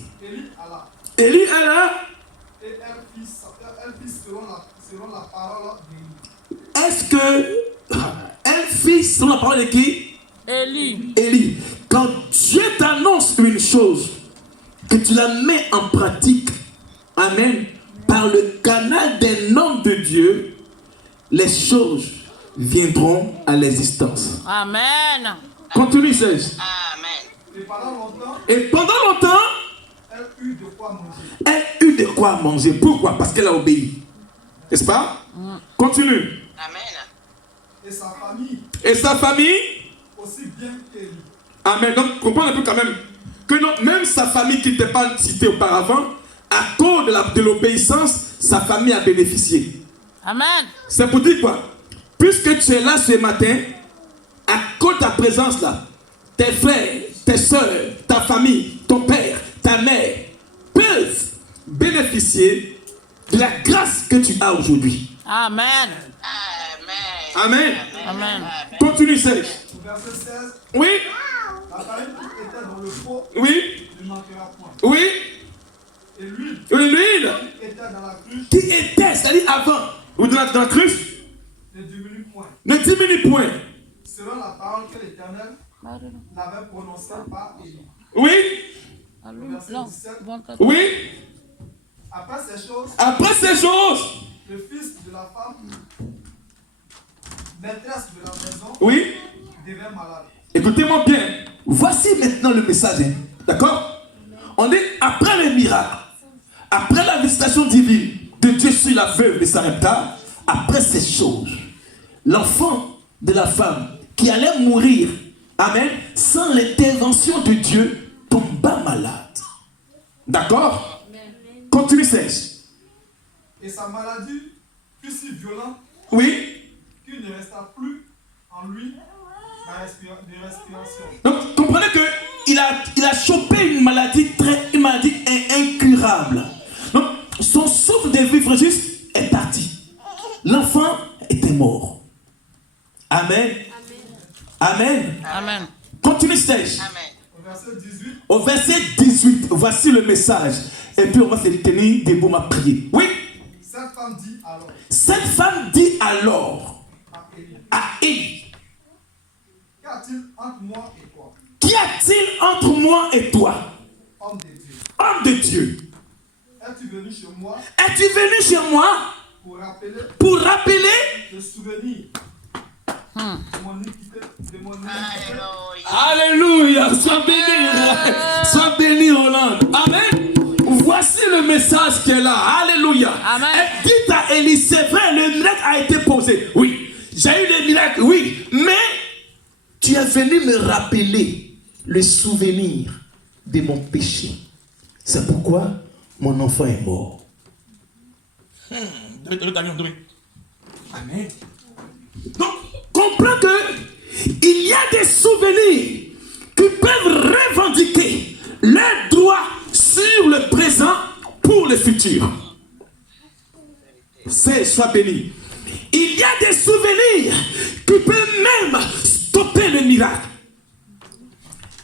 Élie alla. Et elle fit selon la parole d'Élie. Est-ce que elle fit selon la parole de qui? Élie. Quand Dieu t'annonce une chose, que tu la mets en pratique, amen, par le canal d'un homme de Dieu, les choses viendront à l'existence. Amen. Continue, Serge. Amen. Et pendant longtemps, elle eut de quoi manger. Elle eut de quoi manger. Pourquoi? Parce qu'elle a obéi. N'est-ce pas? Continue. Amen. Et sa famille aussi bien qu'Élie. Amen. Donc, comprends un peu quand même que non, même sa famille qui n'était pas citée auparavant, à cause de l'obéissance, sa famille a bénéficié. Amen. C'est pour dire quoi? Puisque tu es là ce matin, à cause de ta présence là, tes frères, tes soeurs, ta famille, ton père, ta mère peuvent bénéficier de la grâce que tu as aujourd'hui. Amen. Amen. Amen. Amen. Continue, 16. Verset 16. Oui. La farine qui était dans le pot Oui. ne manquera point. Oui. Et l'huile qui était dans la cruche, qui était, c'est-à-dire avant, ou dans la cruche, ne diminue point. ne diminue point. Selon la parole que l'Éternel l'avait prononcée par Élie. Oui. Verset 17. Oui. Après ces choses, le fils de la femme, maîtresse de la maison, oui, devint malade. Écoutez-moi bien. Voici maintenant le message. D'accord? On est après le miracle, après la visitation divine de Dieu sur la veuve de Sarepta, après ces choses, l'enfant de la femme qui allait mourir, amen, sans l'intervention de Dieu, tomba malade. D'accord? Continue, 16. Et sa maladie fut si violente, oui, qu'il ne resta plus en lui de respiration. Donc, comprenez que il a chopé une maladie incurable. Donc, son souffle de vivre juste est parti. L'enfant était mort. Amen. Amen. Amen. Continue, stage. Amen. Au verset 18, voici le message. Et puis on va se tenir debout, ma prière. Oui. Cette femme dit alors à Élie. Qu'y a-t-il entre moi et toi? Qu'y a-t-il entre moi et toi? Homme de Dieu. Homme de Dieu. Es-tu venu chez moi? Es-tu venu chez moi? Pour rappeler le souvenir de mon iniquité. Alléluia. Sois béni. Sois béni, Hollande. Amen. Voici le message qu'elle est là. Alléluia. Amen. Elle dit à Élie, c'est vrai, le miracle a été posé. Oui. J'ai eu le miracle, oui. Mais tu es venu me rappeler le souvenir de mon péché. C'est pourquoi mon enfant est mort. Amen. Donc, comprends que il y a des souvenirs qui peuvent revendiquer leurs droits sur le présent pour le futur. Sois béni. Il y a des souvenirs qui peuvent même stopper le miracle.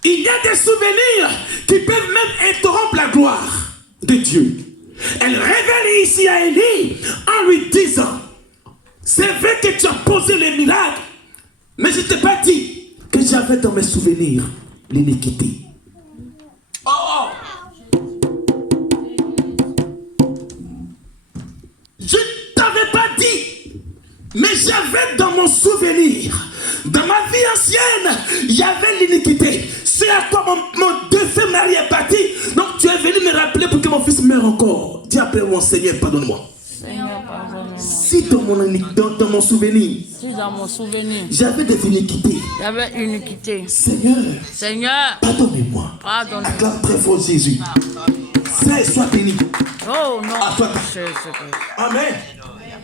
Il y a des souvenirs qui peuvent même interrompre la gloire de Dieu. Elle révèle ici à Élie en lui disant, c'est vrai que tu as posé le miracle, mais je ne t'ai pas dit que j'avais dans mes souvenirs l'iniquité. Je ne t'avais pas dit, mais j'avais dans mon souvenir, dans ma vie ancienne, il y avait l'iniquité. C'est à quoi mon défunt mari est parti. Donc tu es venu me rappeler pour que mon fils meure encore. Dis après mon Seigneur, pardonne-moi. Seigneur, pardonne-moi. Si dans mon souvenir, j'avais des iniquités. Seigneur, pardonne-moi. Acclame très fort Jésus. Sois béni. Oh non. À toi. Amen.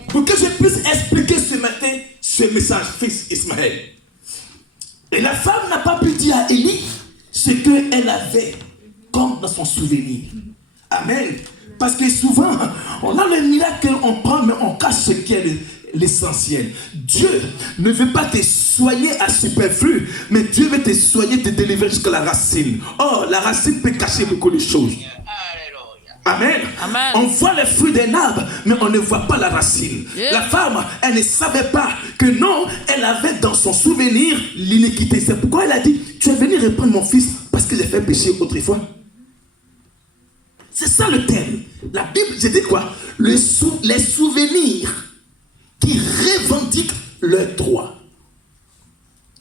Pour que je puisse expliquer ce matin ce message, fils Ismaël. Et la femme n'a pas pu dire à Élie ce qu'elle avait comme dans son souvenir. Amen. Parce que souvent, on a le miracle qu'on prend, mais on cache ce qui est l'essentiel. Dieu ne veut pas te soigner à superflu, mais Dieu veut te soigner, te délivrer jusqu'à la racine. Oh, la racine peut cacher beaucoup de choses. Amen. Amen. On voit les fruits d'un arbre, mais on ne voit pas la racine. Yeah. La femme, elle ne savait pas que non, elle avait dans son souvenir l'iniquité. C'est pourquoi elle a dit, tu es venu reprendre mon fils parce que j'ai fait pécher autrefois. C'est ça le thème. La Bible, j'ai dit quoi? Les souvenirs qui revendiquent leurs droits.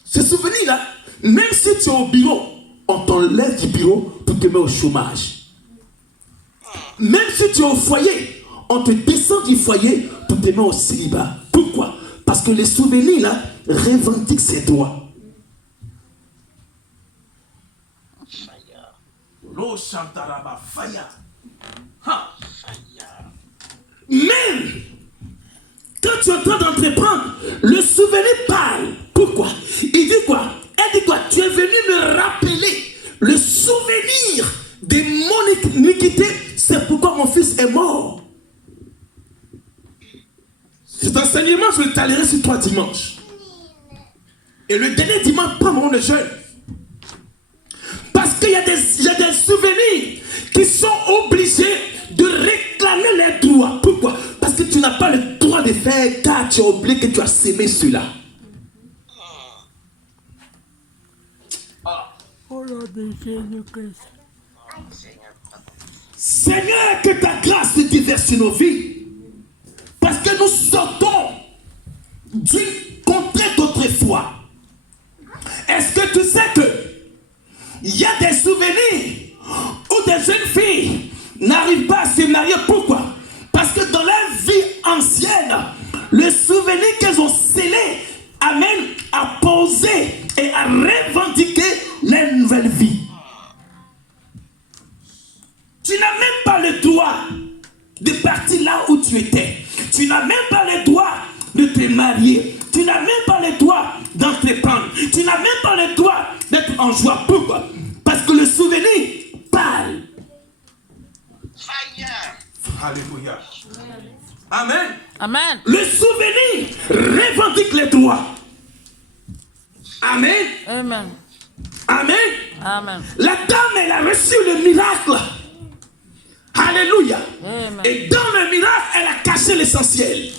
Ces souvenirs-là, même si tu es au bureau, on t'enlève du bureau pour te mettre au chômage. Même si tu es au foyer, on te descend du foyer pour te mettre au célibat. Pourquoi? Parce que les souvenirs là revendiquent ses droits. Même quand tu es en train d'entreprendre, le souvenir parle. Pourquoi? Il dit quoi? Elle dit quoi? Tu es venu me rappeler le souvenir de mon iniquité. C'est pourquoi mon fils est mort. Cet enseignement, je le talerai sur 3 dimanches. Et le dernier dimanche, pas moment de jeûne. Parce qu'il y a des souvenirs qui sont obligés de réclamer les droits. Pourquoi? Parce que tu n'as pas le droit de faire car tu as oublié que tu as sémé cela. Seigneur, que ta grâce se déverse sur nos vies. Parce que nous sortons d'une contrée d'autrefois. Est-ce que tu sais que il y a des souvenirs où des jeunes filles n'arrivent pas à se marier? Pourquoi? Parce que dans leur vie ancienne, le souvenir qu'elles ont scellé amène à poser et à revendiquer leur nouvelle vie. Tu n'as même pas le droit de partir là où tu étais. Tu n'as même pas le droit de te marier. Tu n'as même pas le droit d'entreprendre. Tu n'as même pas le droit d'être en joie. Pourquoi? Parce que le souvenir parle. Alléluia. Amen. Amen. Le souvenir revendique les droits. Amen. Amen. Amen. Amen. La dame, elle a reçu le miracle. Alléluia. Amen. Et dans le miracle, elle a caché l'essentiel.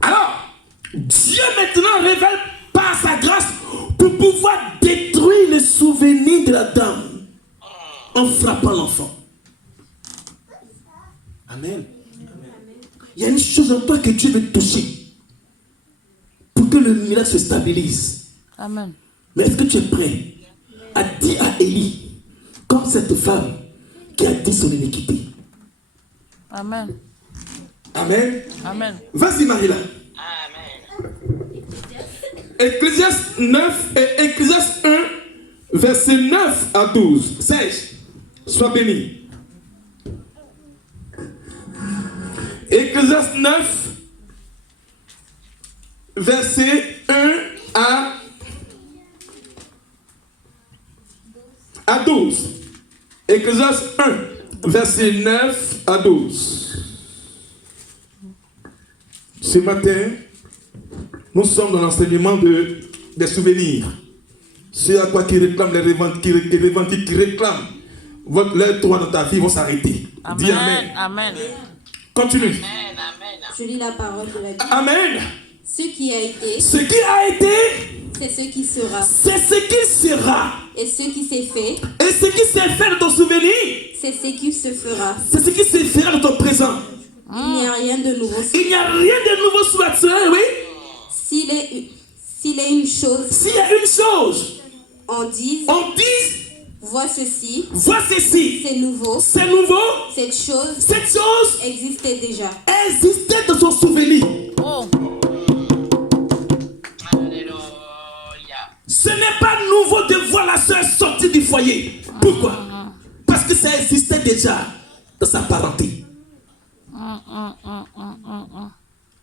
Alors, Dieu maintenant révèle par sa grâce pour pouvoir détruire le souvenir de la dame en frappant l'enfant. Amen. Il y a une chose en toi que Dieu veut toucher pour que le miracle se stabilise. Amen. Mais est-ce que tu es prêt à dire à Élie, comme cette femme qui a dit son iniquité? Amen. Amen. Amen. Vas-y, Marie-là. Amen. Ecclésiaste 9 et Ecclésiaste 1, verset 9 à 12. Sèche, sois béni. Ecclésiaste 9, verset 1 à 12. Ecclésiaste 1, verset 9 à 12. Ce matin, nous sommes dans l'enseignement des souvenirs. Ceux à quoi qui réclament, les revendiquent, qui réclament leur droit dans ta vie vont s'arrêter. Dis Amen. Amen. Continue. Amen. Amen. Je lis la parole de la Bible. Amen. Ce qui a été, c'est ce qui sera. C'est ce qui sera. Et ce qui s'est fait, Et ce qui s'est fait de ton souvenir, c'est ce qui se fera. c'est ce qui s'est fait de ton présent. Il n'y a rien de nouveau. Il n'y a rien de nouveau sous la terre, oui. S'il est une chose, S'il y a une chose, on dit, vois ceci, c'est nouveau. C'est nouveau. Cette chose existait déjà. Existait dans son souvenir. Oh. Alléluia. Ce n'est pas nouveau de voir la soeur sortir du foyer. Pourquoi? Parce que ça existait déjà dans sa parenté.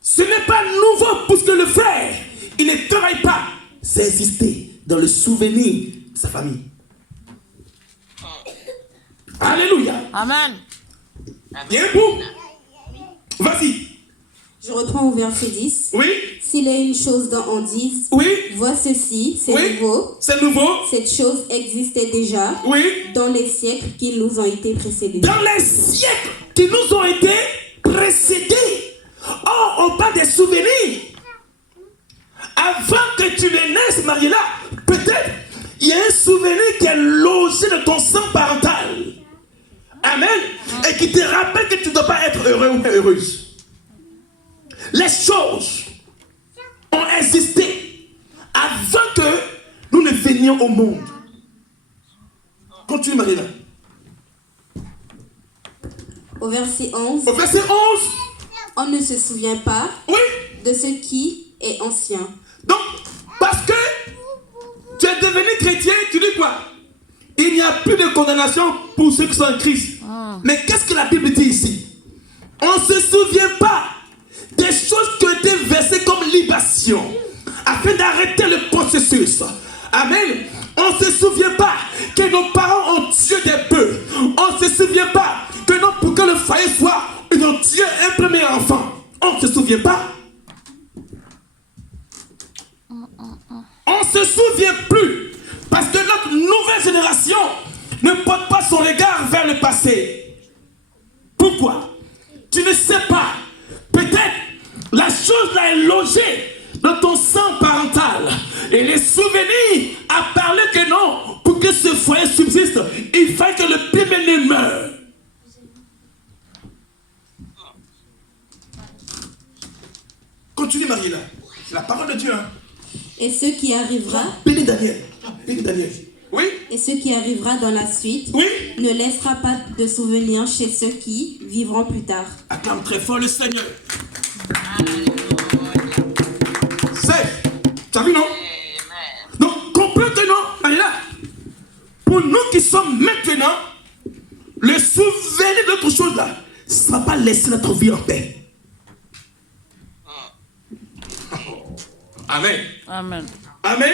Ce n'est pas nouveau parce que le frère, il ne travaille pas. Ça existait dans le souvenir de sa famille. Alléluia. Amen. Bien beau. Vas-y. Je reprends au verset 10. Oui. S'il est une chose dont on dise, Oui. vois ceci, c'est Oui. nouveau. C'est nouveau. Cette chose existait déjà Oui. dans les siècles qui nous ont été précédés. Dans les siècles qui nous ont été précédés. Oh, on parle des souvenirs. Avant que tu ne naisses, Marie-là, peut-être il y a un souvenir qui est logé dans ton sang parental. Amen. Et qui te rappelle que tu ne dois pas être heureux ou heureuse. Les choses ont existé avant que nous ne venions au monde. Continue, Marie-là. Au verset 11, Au verset 11. on ne se souvient pas Oui. de ce qui est ancien. Donc, parce que tu es devenu chrétien, tu dis quoi? Il n'y a plus de condamnation pour ceux qui sont en Christ. Mais qu'est-ce que la Bible dit ici? On ne se souvient pas des choses qui ont été versées comme libation afin d'arrêter le processus. Amen. On ne se souvient pas que nos parents ont tué des bœufs. On ne se souvient pas que non, pour que le foyer soit, ils ont tué un premier enfant. On ne se souvient pas. se souvient plus. Parce que notre nouvelle génération ne porte pas son regard vers le passé. Pourquoi? Tu ne sais pas. Peut-être la chose là est logée dans ton sang parental. Et les souvenirs a parlé que non. Pour que ce foyer subsiste, il faut que le premier-né meure. Continue, Marie-là. C'est la parole de Dieu. Hein? Et ce qui arrivera. Bénis Daniel. Bénis Daniel. Oui. Et ce qui arrivera dans la suite. Oui. Ne laissera pas de souvenirs chez ceux qui vivront plus tard. Acclame très fort le Seigneur. C'est. Tu as vu, non? Donc, comprends que non, Marie-là. Pour nous qui sommes maintenant, le souvenir d'autre chose là, ça ne va pas laisser notre vie en paix. Amen. Amen. Amen.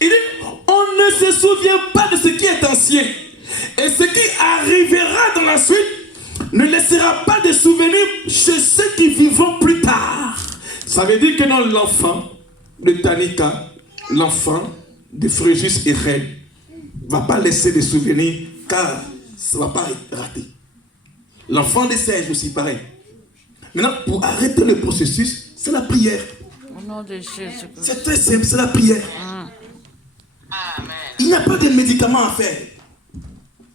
Il dit, on ne se souvient pas de ce qui est ancien. Et ce qui arrivera dans la suite ne laissera pas de souvenirs chez ceux qui vivront plus tard. Ça veut dire que dans l'enfant de Tanika, l'enfant de Fréjus et Reine, ne va pas laisser des souvenirs car ça ne va pas rater. L'enfant des singes aussi pareil. Maintenant, pour arrêter le processus, c'est la prière. Au nom de Jésus. C'est très simple, c'est la prière. Il n'y a pas de médicaments à faire.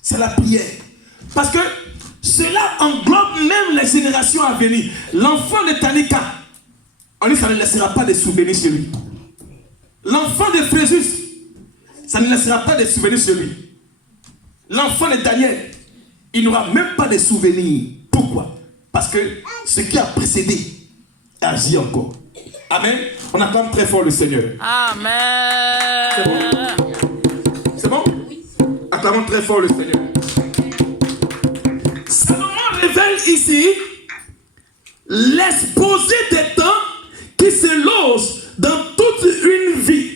C'est la prière. Parce que cela englobe même les générations à venir. L'enfant de Tanika, on dit ça ne laissera pas de souvenirs chez lui. L'enfant de Fréjus, ça ne laissera pas de souvenirs chez lui. L'enfant de Daniel, il n'aura même pas de souvenirs. Pourquoi? Parce que ce qui a précédé agit encore. Amen. On acclame très fort le Seigneur. Amen. C'est bon? C'est bon? Acclamons très fort le Seigneur. Salomon révèle ici l'exposé des temps qui se logent dans toute une vie.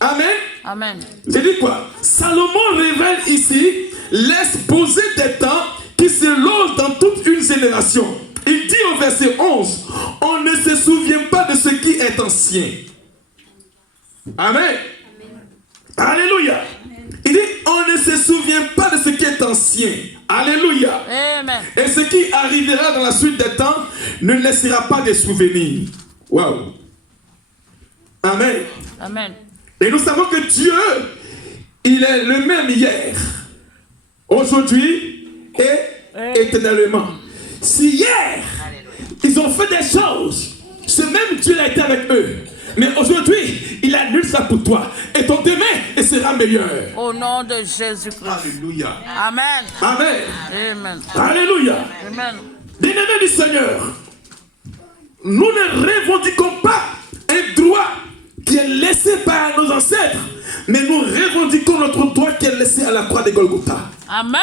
Amen. Amen. J'ai dit quoi? Salomon révèle ici l'exposé des temps qui se logent dans toute une génération. Il dit au verset 11, on ne se souvient pas de ce qui est ancien. Amen. Alléluia. Il dit, on ne se souvient pas de ce qui est ancien. Alléluia. Amen. Et ce qui arrivera dans la suite des temps ne laissera pas de souvenirs. Waouh. Amen. Amen. Et nous savons que Dieu, il est le même hier, aujourd'hui et éternellement. Si hier, ils ont fait des choses, ce même Dieu a été avec eux. Mais aujourd'hui, il annule ça pour toi. Et ton demain, il sera meilleur. Au nom de Jésus-Christ. Alléluia. Amen. Amen. Amen. Alléluia. Amen. Bien-aimés du Seigneur, nous ne revendiquons pas un droit qui est laissé par nos ancêtres, mais nous revendiquons notre droit qui est laissé à la croix de Golgotha. Amen.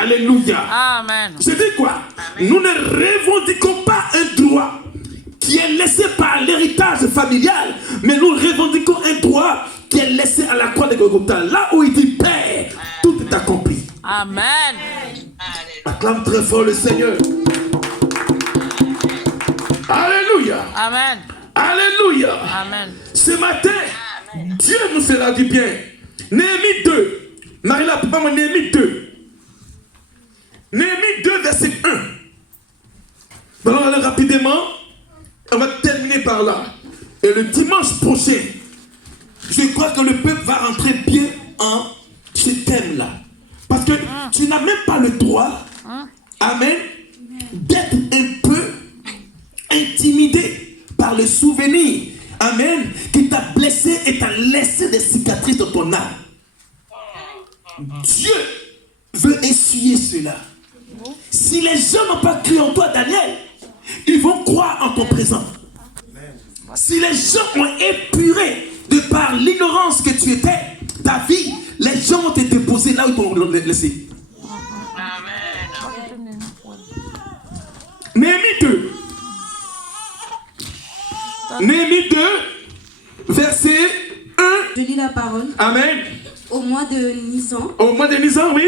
Alléluia. Amen. Je dis quoi? Nous ne revendiquons pas un droit qui est laissé par l'héritage familial, mais nous revendiquons un droit qui est laissé à la croix de Golgotha. Là où il dit Père, tout est accompli. Amen. Acclame très fort le Seigneur. Alléluia. Amen. Alléluia. Amen. Ce matin, Dieu nous fera du bien. Néhémie 2. Marie-la, papa, Néhémie 2. Néhémie 2, verset 1. Alors, allez rapidement. On va terminer par là. Et le dimanche prochain, je crois que le peuple va rentrer bien en ce thème-là. Parce que tu n'as même pas le droit, amen, d'être un peu intimidé par le souvenir, amen, qui t'a blessé et t'a laissé des cicatrices dans ton âme. Dieu veut essuyer cela. Si les gens n'ont pas cru en toi, Daniel, ils vont croire en ton présent. Si les gens ont épuré de par l'ignorance que tu étais, ta vie, les gens vont te déposer là où ils t'ont laissé. Amen. Néhémie 2. Néhémie 2, verset 1. Je lis la parole. Amen. Au mois de Nisan, Au mois de Nisan, oui.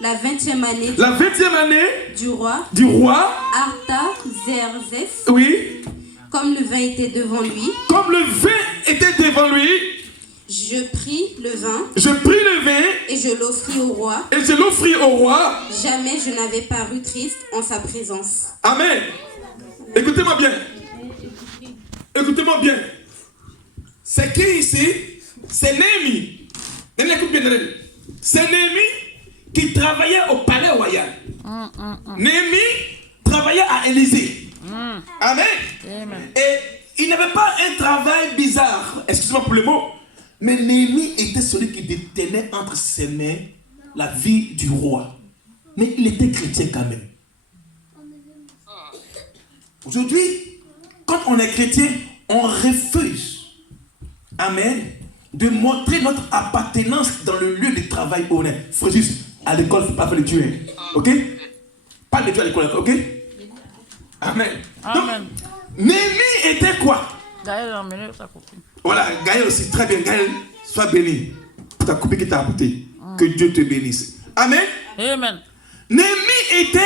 la 20e année La 20e année du roi du roi. Artaxerxès, Oui. Comme le vin était devant lui. Comme le vin était devant lui. Je pris le vin. Je pris le vin. Et je l'offris au roi. Et je l'offris au roi. Jamais je n'avais paru triste en sa présence. Amen. Écoutez-moi bien. Écoutez-moi bien. C'est qui ici? C'est Néhémie. C'est Néhémie qui travaillait au palais royal. Néhémie travaillait à Élysée. Amen. Et il n'avait pas un travail bizarre. Excusez-moi pour le mot. Mais Néhémie était celui qui détenait entre ses mains la vie du roi. Mais il était chrétien quand même. Aujourd'hui, quand on est chrétien, on refuse, amen, de montrer notre appartenance dans le lieu de travail où on est. Frère, juste, à l'école, il ne faut pas faire le tuer. Ok? Pas le tuer à l'école, ok? Amen. Amen. Donc, Néhémie était quoi? Gaël a emmené sa copine. Voilà, Gaël aussi, très bien. Gaël, sois béni pour ta copine qui t'a apporté. Que Dieu te bénisse. Amen. Amen. Néhémie était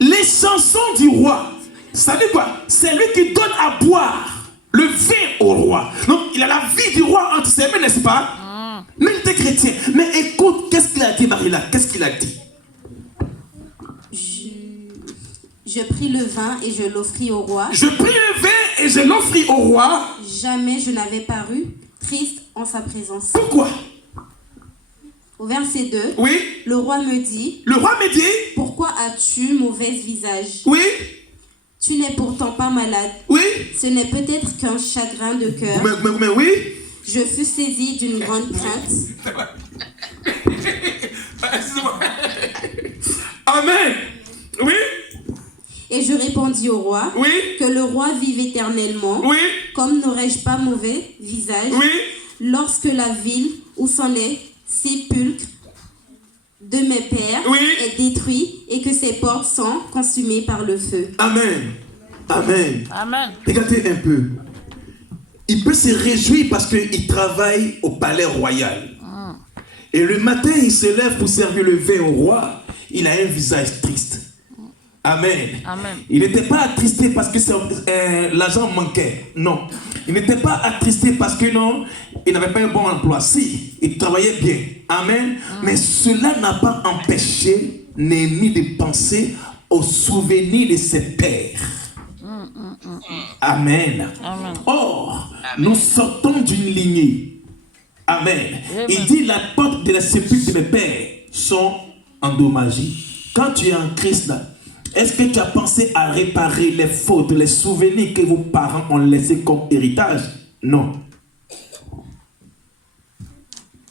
les chansons du roi. Ça veut quoi? C'est lui qui donne à boire le vin au roi. Donc il a la vie du roi entre ses mains, n'est-ce pas? Mais il était chrétien. Mais écoute, qu'est-ce qu'il a dit, Marie-là? Qu'est-ce qu'il a dit? Je pris le vin et je l'offris au roi. Je pris le vin et je l'offris au roi. Jamais je n'avais paru triste en sa présence. Pourquoi? Au verset 2, oui. Le roi me dit, pourquoi as-tu mauvais visage? Oui. Tu n'es pourtant pas malade. Oui. Ce n'est peut-être qu'un chagrin de cœur. Mais oui. Je fus saisi d'une grande crainte. Amen. Oui. Et je répondis au roi, que le roi vive éternellement. Comme n'aurais-je pas mauvais visage lorsque la ville où sont les sépulcres de mes pères est détruite et que ses portes sont consumées par le feu. Amen. Amen. Amen. Regardez un peu. Il peut se réjouir parce qu'il travaille au palais royal. Et le matin, il se lève pour servir le vin au roi. Il a un visage triste. Amen. Amen. Il n'était pas attristé parce que l'argent manquait. Non. Il n'était pas attristé parce que non, il n'avait pas un bon emploi. Si, il travaillait bien. Amen. Mais cela n'a pas empêché Néhémie de penser au souvenir de ses pères. Amen. Amen. Or, nous sortons d'une lignée. Amen. Il dit la porte de la sépulcre de mes pères sont endommagées. Quand tu es en Christ là, est-ce que tu as pensé à réparer les fautes, les souvenirs que vos parents ont laissés comme héritage? Non.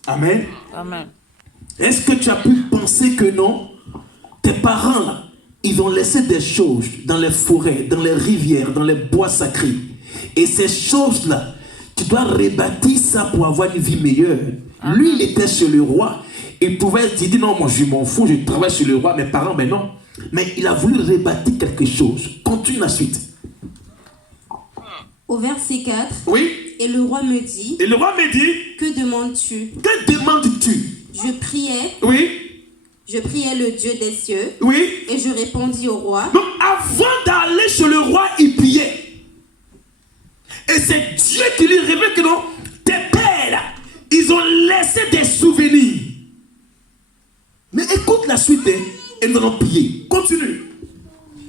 Amen. Amen. Est-ce que tu as pu penser que non? Tes parents là, ils ont laissé des choses dans les forêts, dans les rivières, dans les bois sacrés. Et ces choses-là, tu dois rebâtir ça pour avoir une vie meilleure. Lui, il était chez le roi. Il pouvait dire non, moi je m'en fous, je travaille chez le roi. Mes parents, mais non. Mais il a voulu rebâtir quelque chose. Continue la suite. Au verset 4. Oui. Et le roi me dit. Et le roi me dit. Que demandes-tu? Que demandes-tu? Je priais. Oui. Je priais le Dieu des cieux. Oui. Et je répondis au roi. Donc avant d'aller chez le roi, il priait. Et c'est Dieu qui lui révèle que non, tes pères, ils ont laissé des souvenirs. Mais écoute la suite, hein, et nous allons prier. Continue.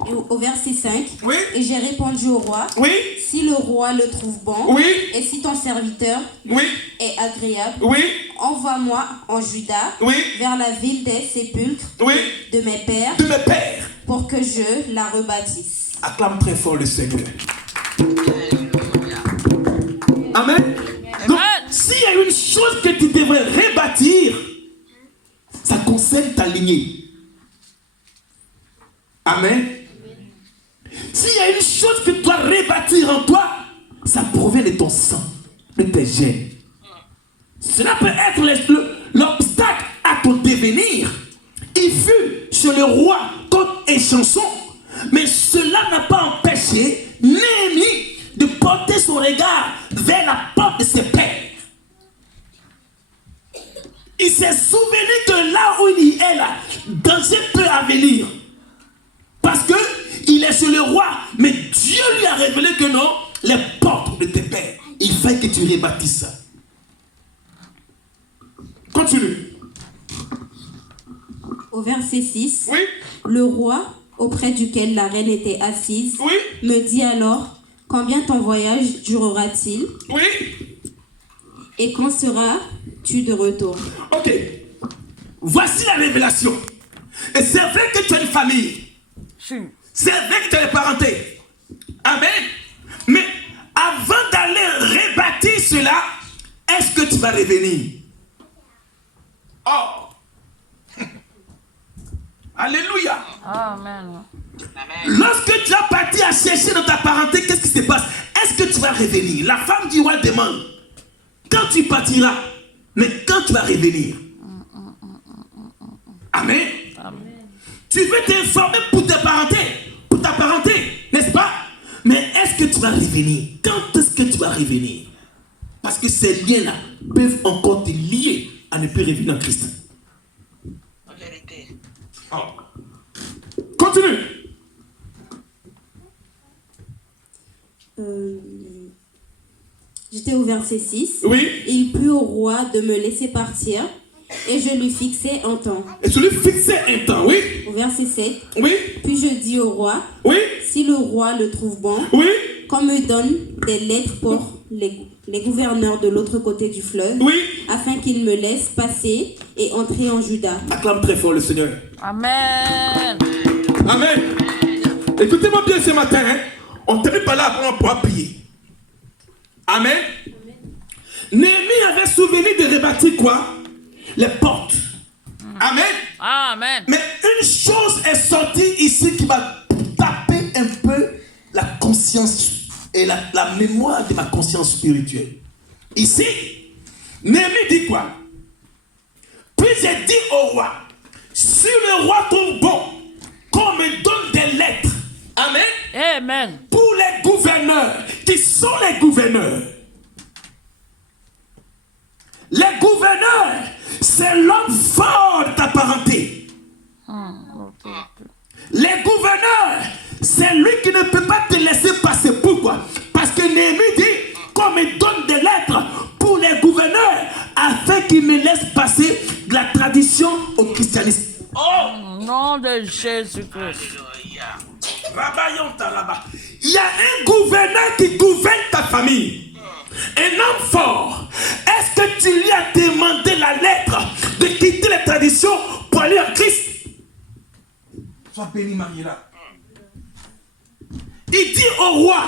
Et au verset 5. Oui. Et j'ai répondu au roi. Oui. Si le roi le trouve bon. Oui. Et si ton serviteur est agréable. Oui. Envoie-moi en Juda. Oui. Vers la ville des sépulcres. Oui. De mes pères. De mes pères. Pour que je la rebâtisse. Acclame très fort le Seigneur. Amen. Donc, s'il y a une chose que tu devrais rebâtir, ça concerne ta lignée. Amen. S'il y a une chose que tu dois rebâtir en toi, ça provient de ton sang, de tes gènes. Cela peut être l'obstacle à ton devenir. Il fut chez le roi contre et chanson, mais cela n'a pas empêché Néhémie de porter son regard vers la porte de ses pères. Il s'est souvenu que là où il est là, danger peut venir. Parce que il est chez le roi, mais Dieu Dieu lui a révélé que non, les portes de tes pères, il fallait que tu rebâtisses ça. Continue. Au verset 6, oui. Le roi, auprès duquel la reine était assise, oui. me dit alors, combien ton voyage durera-t-il? Oui. Et quand seras-tu de retour? Ok. Voici la révélation. Et c'est vrai que tu as une famille. C'est vrai que tu as des parentés. Amen. Mais avant d'aller rebâtir cela, est-ce que tu vas revenir? Oh. Alléluia. Amen. Lorsque tu as parti à chercher dans ta parenté, qu'est-ce qui se passe? Est-ce que tu vas revenir? La femme du roi demande. Quand tu partiras, mais quand tu vas revenir? Amen. Amen. Tu veux t'informer pour tes parentés, pour ta parenté, n'est-ce pas? Mais est-ce que tu vas revenir? Quand est-ce que tu vas revenir? Parce que ces liens-là peuvent encore te lier à ne plus revenir en Christ. En vérité. Oh. Continue. J'étais au verset 6. Oui. Il plut au roi de me laisser partir et je lui fixai un temps. Et je lui fixai un temps, oui. Au verset 7. Oui. Puis je dis au roi, oui. Si le roi le trouve bon, oui. Qu'on me donne des lettres pour les gouverneurs de l'autre côté du fleuve, oui. Afin qu'ils me laissent passer et entrer en Juda. Acclame très fort le Seigneur. Amen. Amen. Écoutez-moi bien ce matin, hein? On ne termine pas là après on pourra prier. Amen. Néhémie avait souvenir de rebâtir quoi? Les portes. Amen. Amen. Mais une chose est sortie ici qui va taper un peu la conscience et la mémoire de ma conscience spirituelle. Ici, Néhémie dit quoi? Puis j'ai dit au roi, si le roi trouve bon, qu'on me donne des lettres. Amen. Amen. Pour les gouverneurs. Qui sont les gouverneurs? Les gouverneurs, c'est l'homme fort de ta parenté. Les gouverneurs, c'est lui qui ne peut pas te laisser passer. Pourquoi? Parce que Néhémie dit qu'on me donne des lettres pour les gouverneurs afin qu'ils me laissent passer de la tradition au christianisme. Oh, au nom de Jésus-Christ. Il y a un gouverneur qui gouverne ta famille. Un homme fort. Est-ce que tu lui as demandé la lettre de quitter les traditions pour aller en Christ? Sois béni, Mariela. Il dit au roi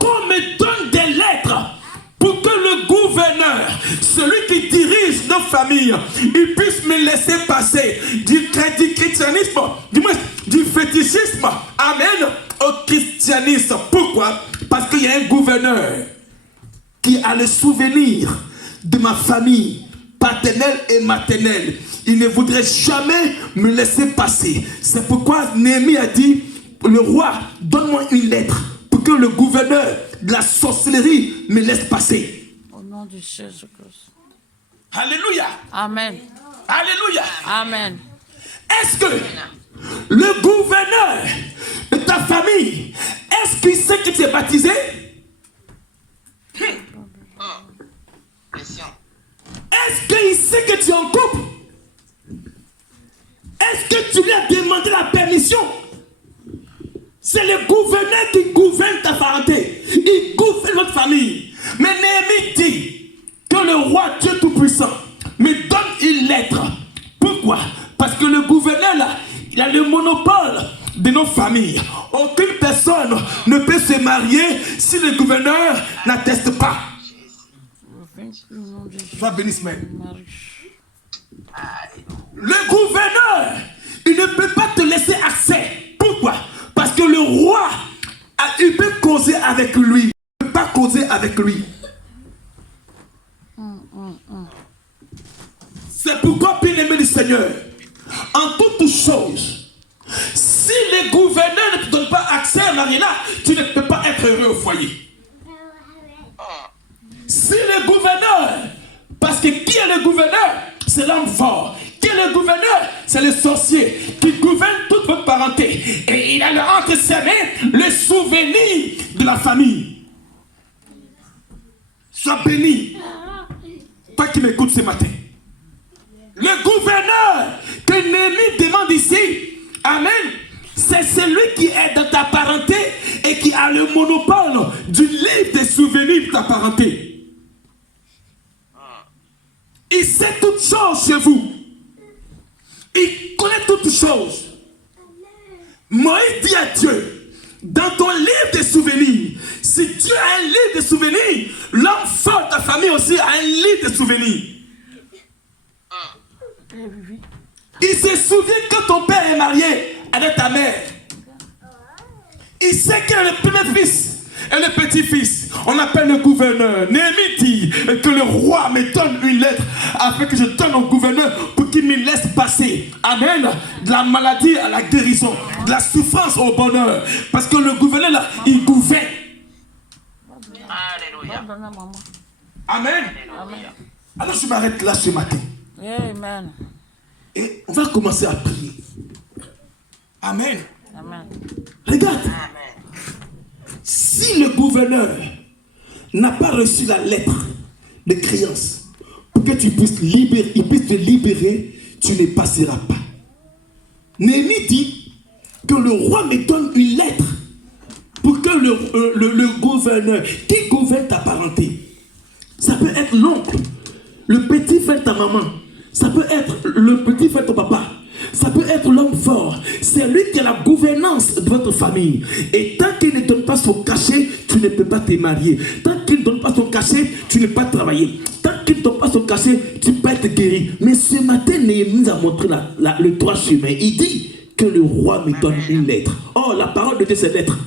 qu'on me donne des lettres pour que le gouverneur, celui qui dirige nos familles, il puisse me laisser passer du christianisme, du fétichisme, amen, au christianisme. Pourquoi? Parce qu'il y a un gouverneur qui a le souvenir de ma famille paternelle et maternelle. Il ne voudrait jamais me laisser passer. C'est pourquoi Néhémie a dit, le roi, donne-moi une lettre pour que le gouverneur de la sorcellerie me laisse passer. Au nom de Jésus-Christ. Alléluia. Amen. Alléluia. Amen. Est-ce que le gouverneur de ta famille, est-ce qu'il sait que tu es baptisé? Est-ce qu'il sait que tu es en couple? Est-ce que tu lui as demandé la permission? C'est le gouverneur qui gouverne ta parenté. Il gouverne notre famille. Mais Néhémie dit que le roi Dieu Tout-Puissant me donne une lettre. Pourquoi? Parce que le gouverneur là, il a le monopole de nos familles. Aucune personne ne peut se marier si le gouverneur n'atteste pas. Sois béni, Ismaël. Le gouverneur, il ne peut pas te laisser accès. Pourquoi? Parce que le roi, il peut causer avec lui. Il ne peut pas causer avec lui. C'est pourquoi, bien-aimé du Seigneur, en toutes choses, si les gouverneurs ne te donnent pas accès à Marina, tu ne peux pas être heureux au foyer. Si le gouverneur, parce que qui est le gouverneur? C'est l'homme fort. Qui est le gouverneur? C'est le sorcier qui gouverne toute votre parenté. Et il a entre ses mains le souvenir de la famille. Sois béni. Toi qui m'écoutes ce matin. Le gouverneur que Néhémie demande ici, amen, c'est celui qui est dans ta parenté et qui a le monopole du livre des souvenirs de ta parenté. Il sait toutes choses chez vous. Il connaît toutes choses. Moïse dit à Dieu, dans ton livre des souvenirs, si Dieu a un livre de souvenirs, l'homme fort de ta famille aussi a un livre de souvenirs. Il se souvient que ton père est marié avec ta mère. Il sait qu'il est le premier fils et le petit-fils. On appelle le gouverneur. Néhémie dit que le roi me donne une lettre afin que je donne au gouverneur pour qu'il me laisse passer. Amen. De la maladie à la guérison, de la souffrance au bonheur. Parce que le gouverneur là, il gouverne. Alléluia. Amen. Alors je m'arrête là ce matin. Amen. Et on va commencer à prier. Amen. Amen. Regarde. Si le gouverneur n'a pas reçu la lettre de créance pour que tu puisses il puisse te libérer, tu ne passeras pas. Néhémie dit que le roi me donne une lettre pour que le gouverneur qui gouverne ta parenté, ça peut être l'oncle, le petit frère de ta maman, ça peut être le petit frère de ton papa, ça peut être l'homme fort, c'est lui qui a la gouvernance de votre famille. Et tant qu'il ne donne pas son cachet, tu ne peux pas te marier. Tant qu'il ne donne pas son cachet, tu ne peux pas travailler. Tant qu'il ne donne pas son cachet, tu peux être guéri. Mais ce matin, Néhémie nous a montré le droit chemin. Il dit que le roi me donne une lettre. Oh, la parole de Dieu, c'est lettre.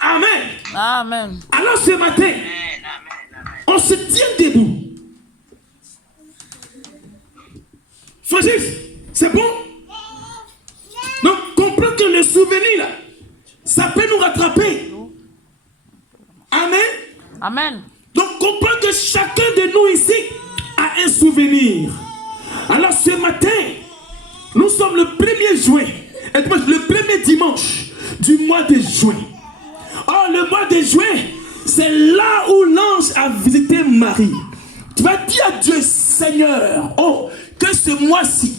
Amen. Amen. Alors ce matin, on se tient debout. Frère, c'est bon? Donc, comprends que le souvenir, là, ça peut nous rattraper. Amen. Amen. Donc, comprends que chacun de nous ici a un souvenir. Alors, ce matin, nous sommes le 1er juin, et le premier dimanche du mois de juin. Or, le mois de juin, c'est là où l'ange a visité Marie. Tu vas dire à Dieu, Seigneur, oh, que ce mois-ci,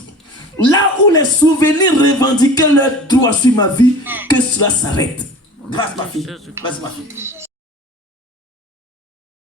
là où les souvenirs revendiquaient leur droit sur ma vie, que cela s'arrête. Grâce ma fille. Grâce ma fille.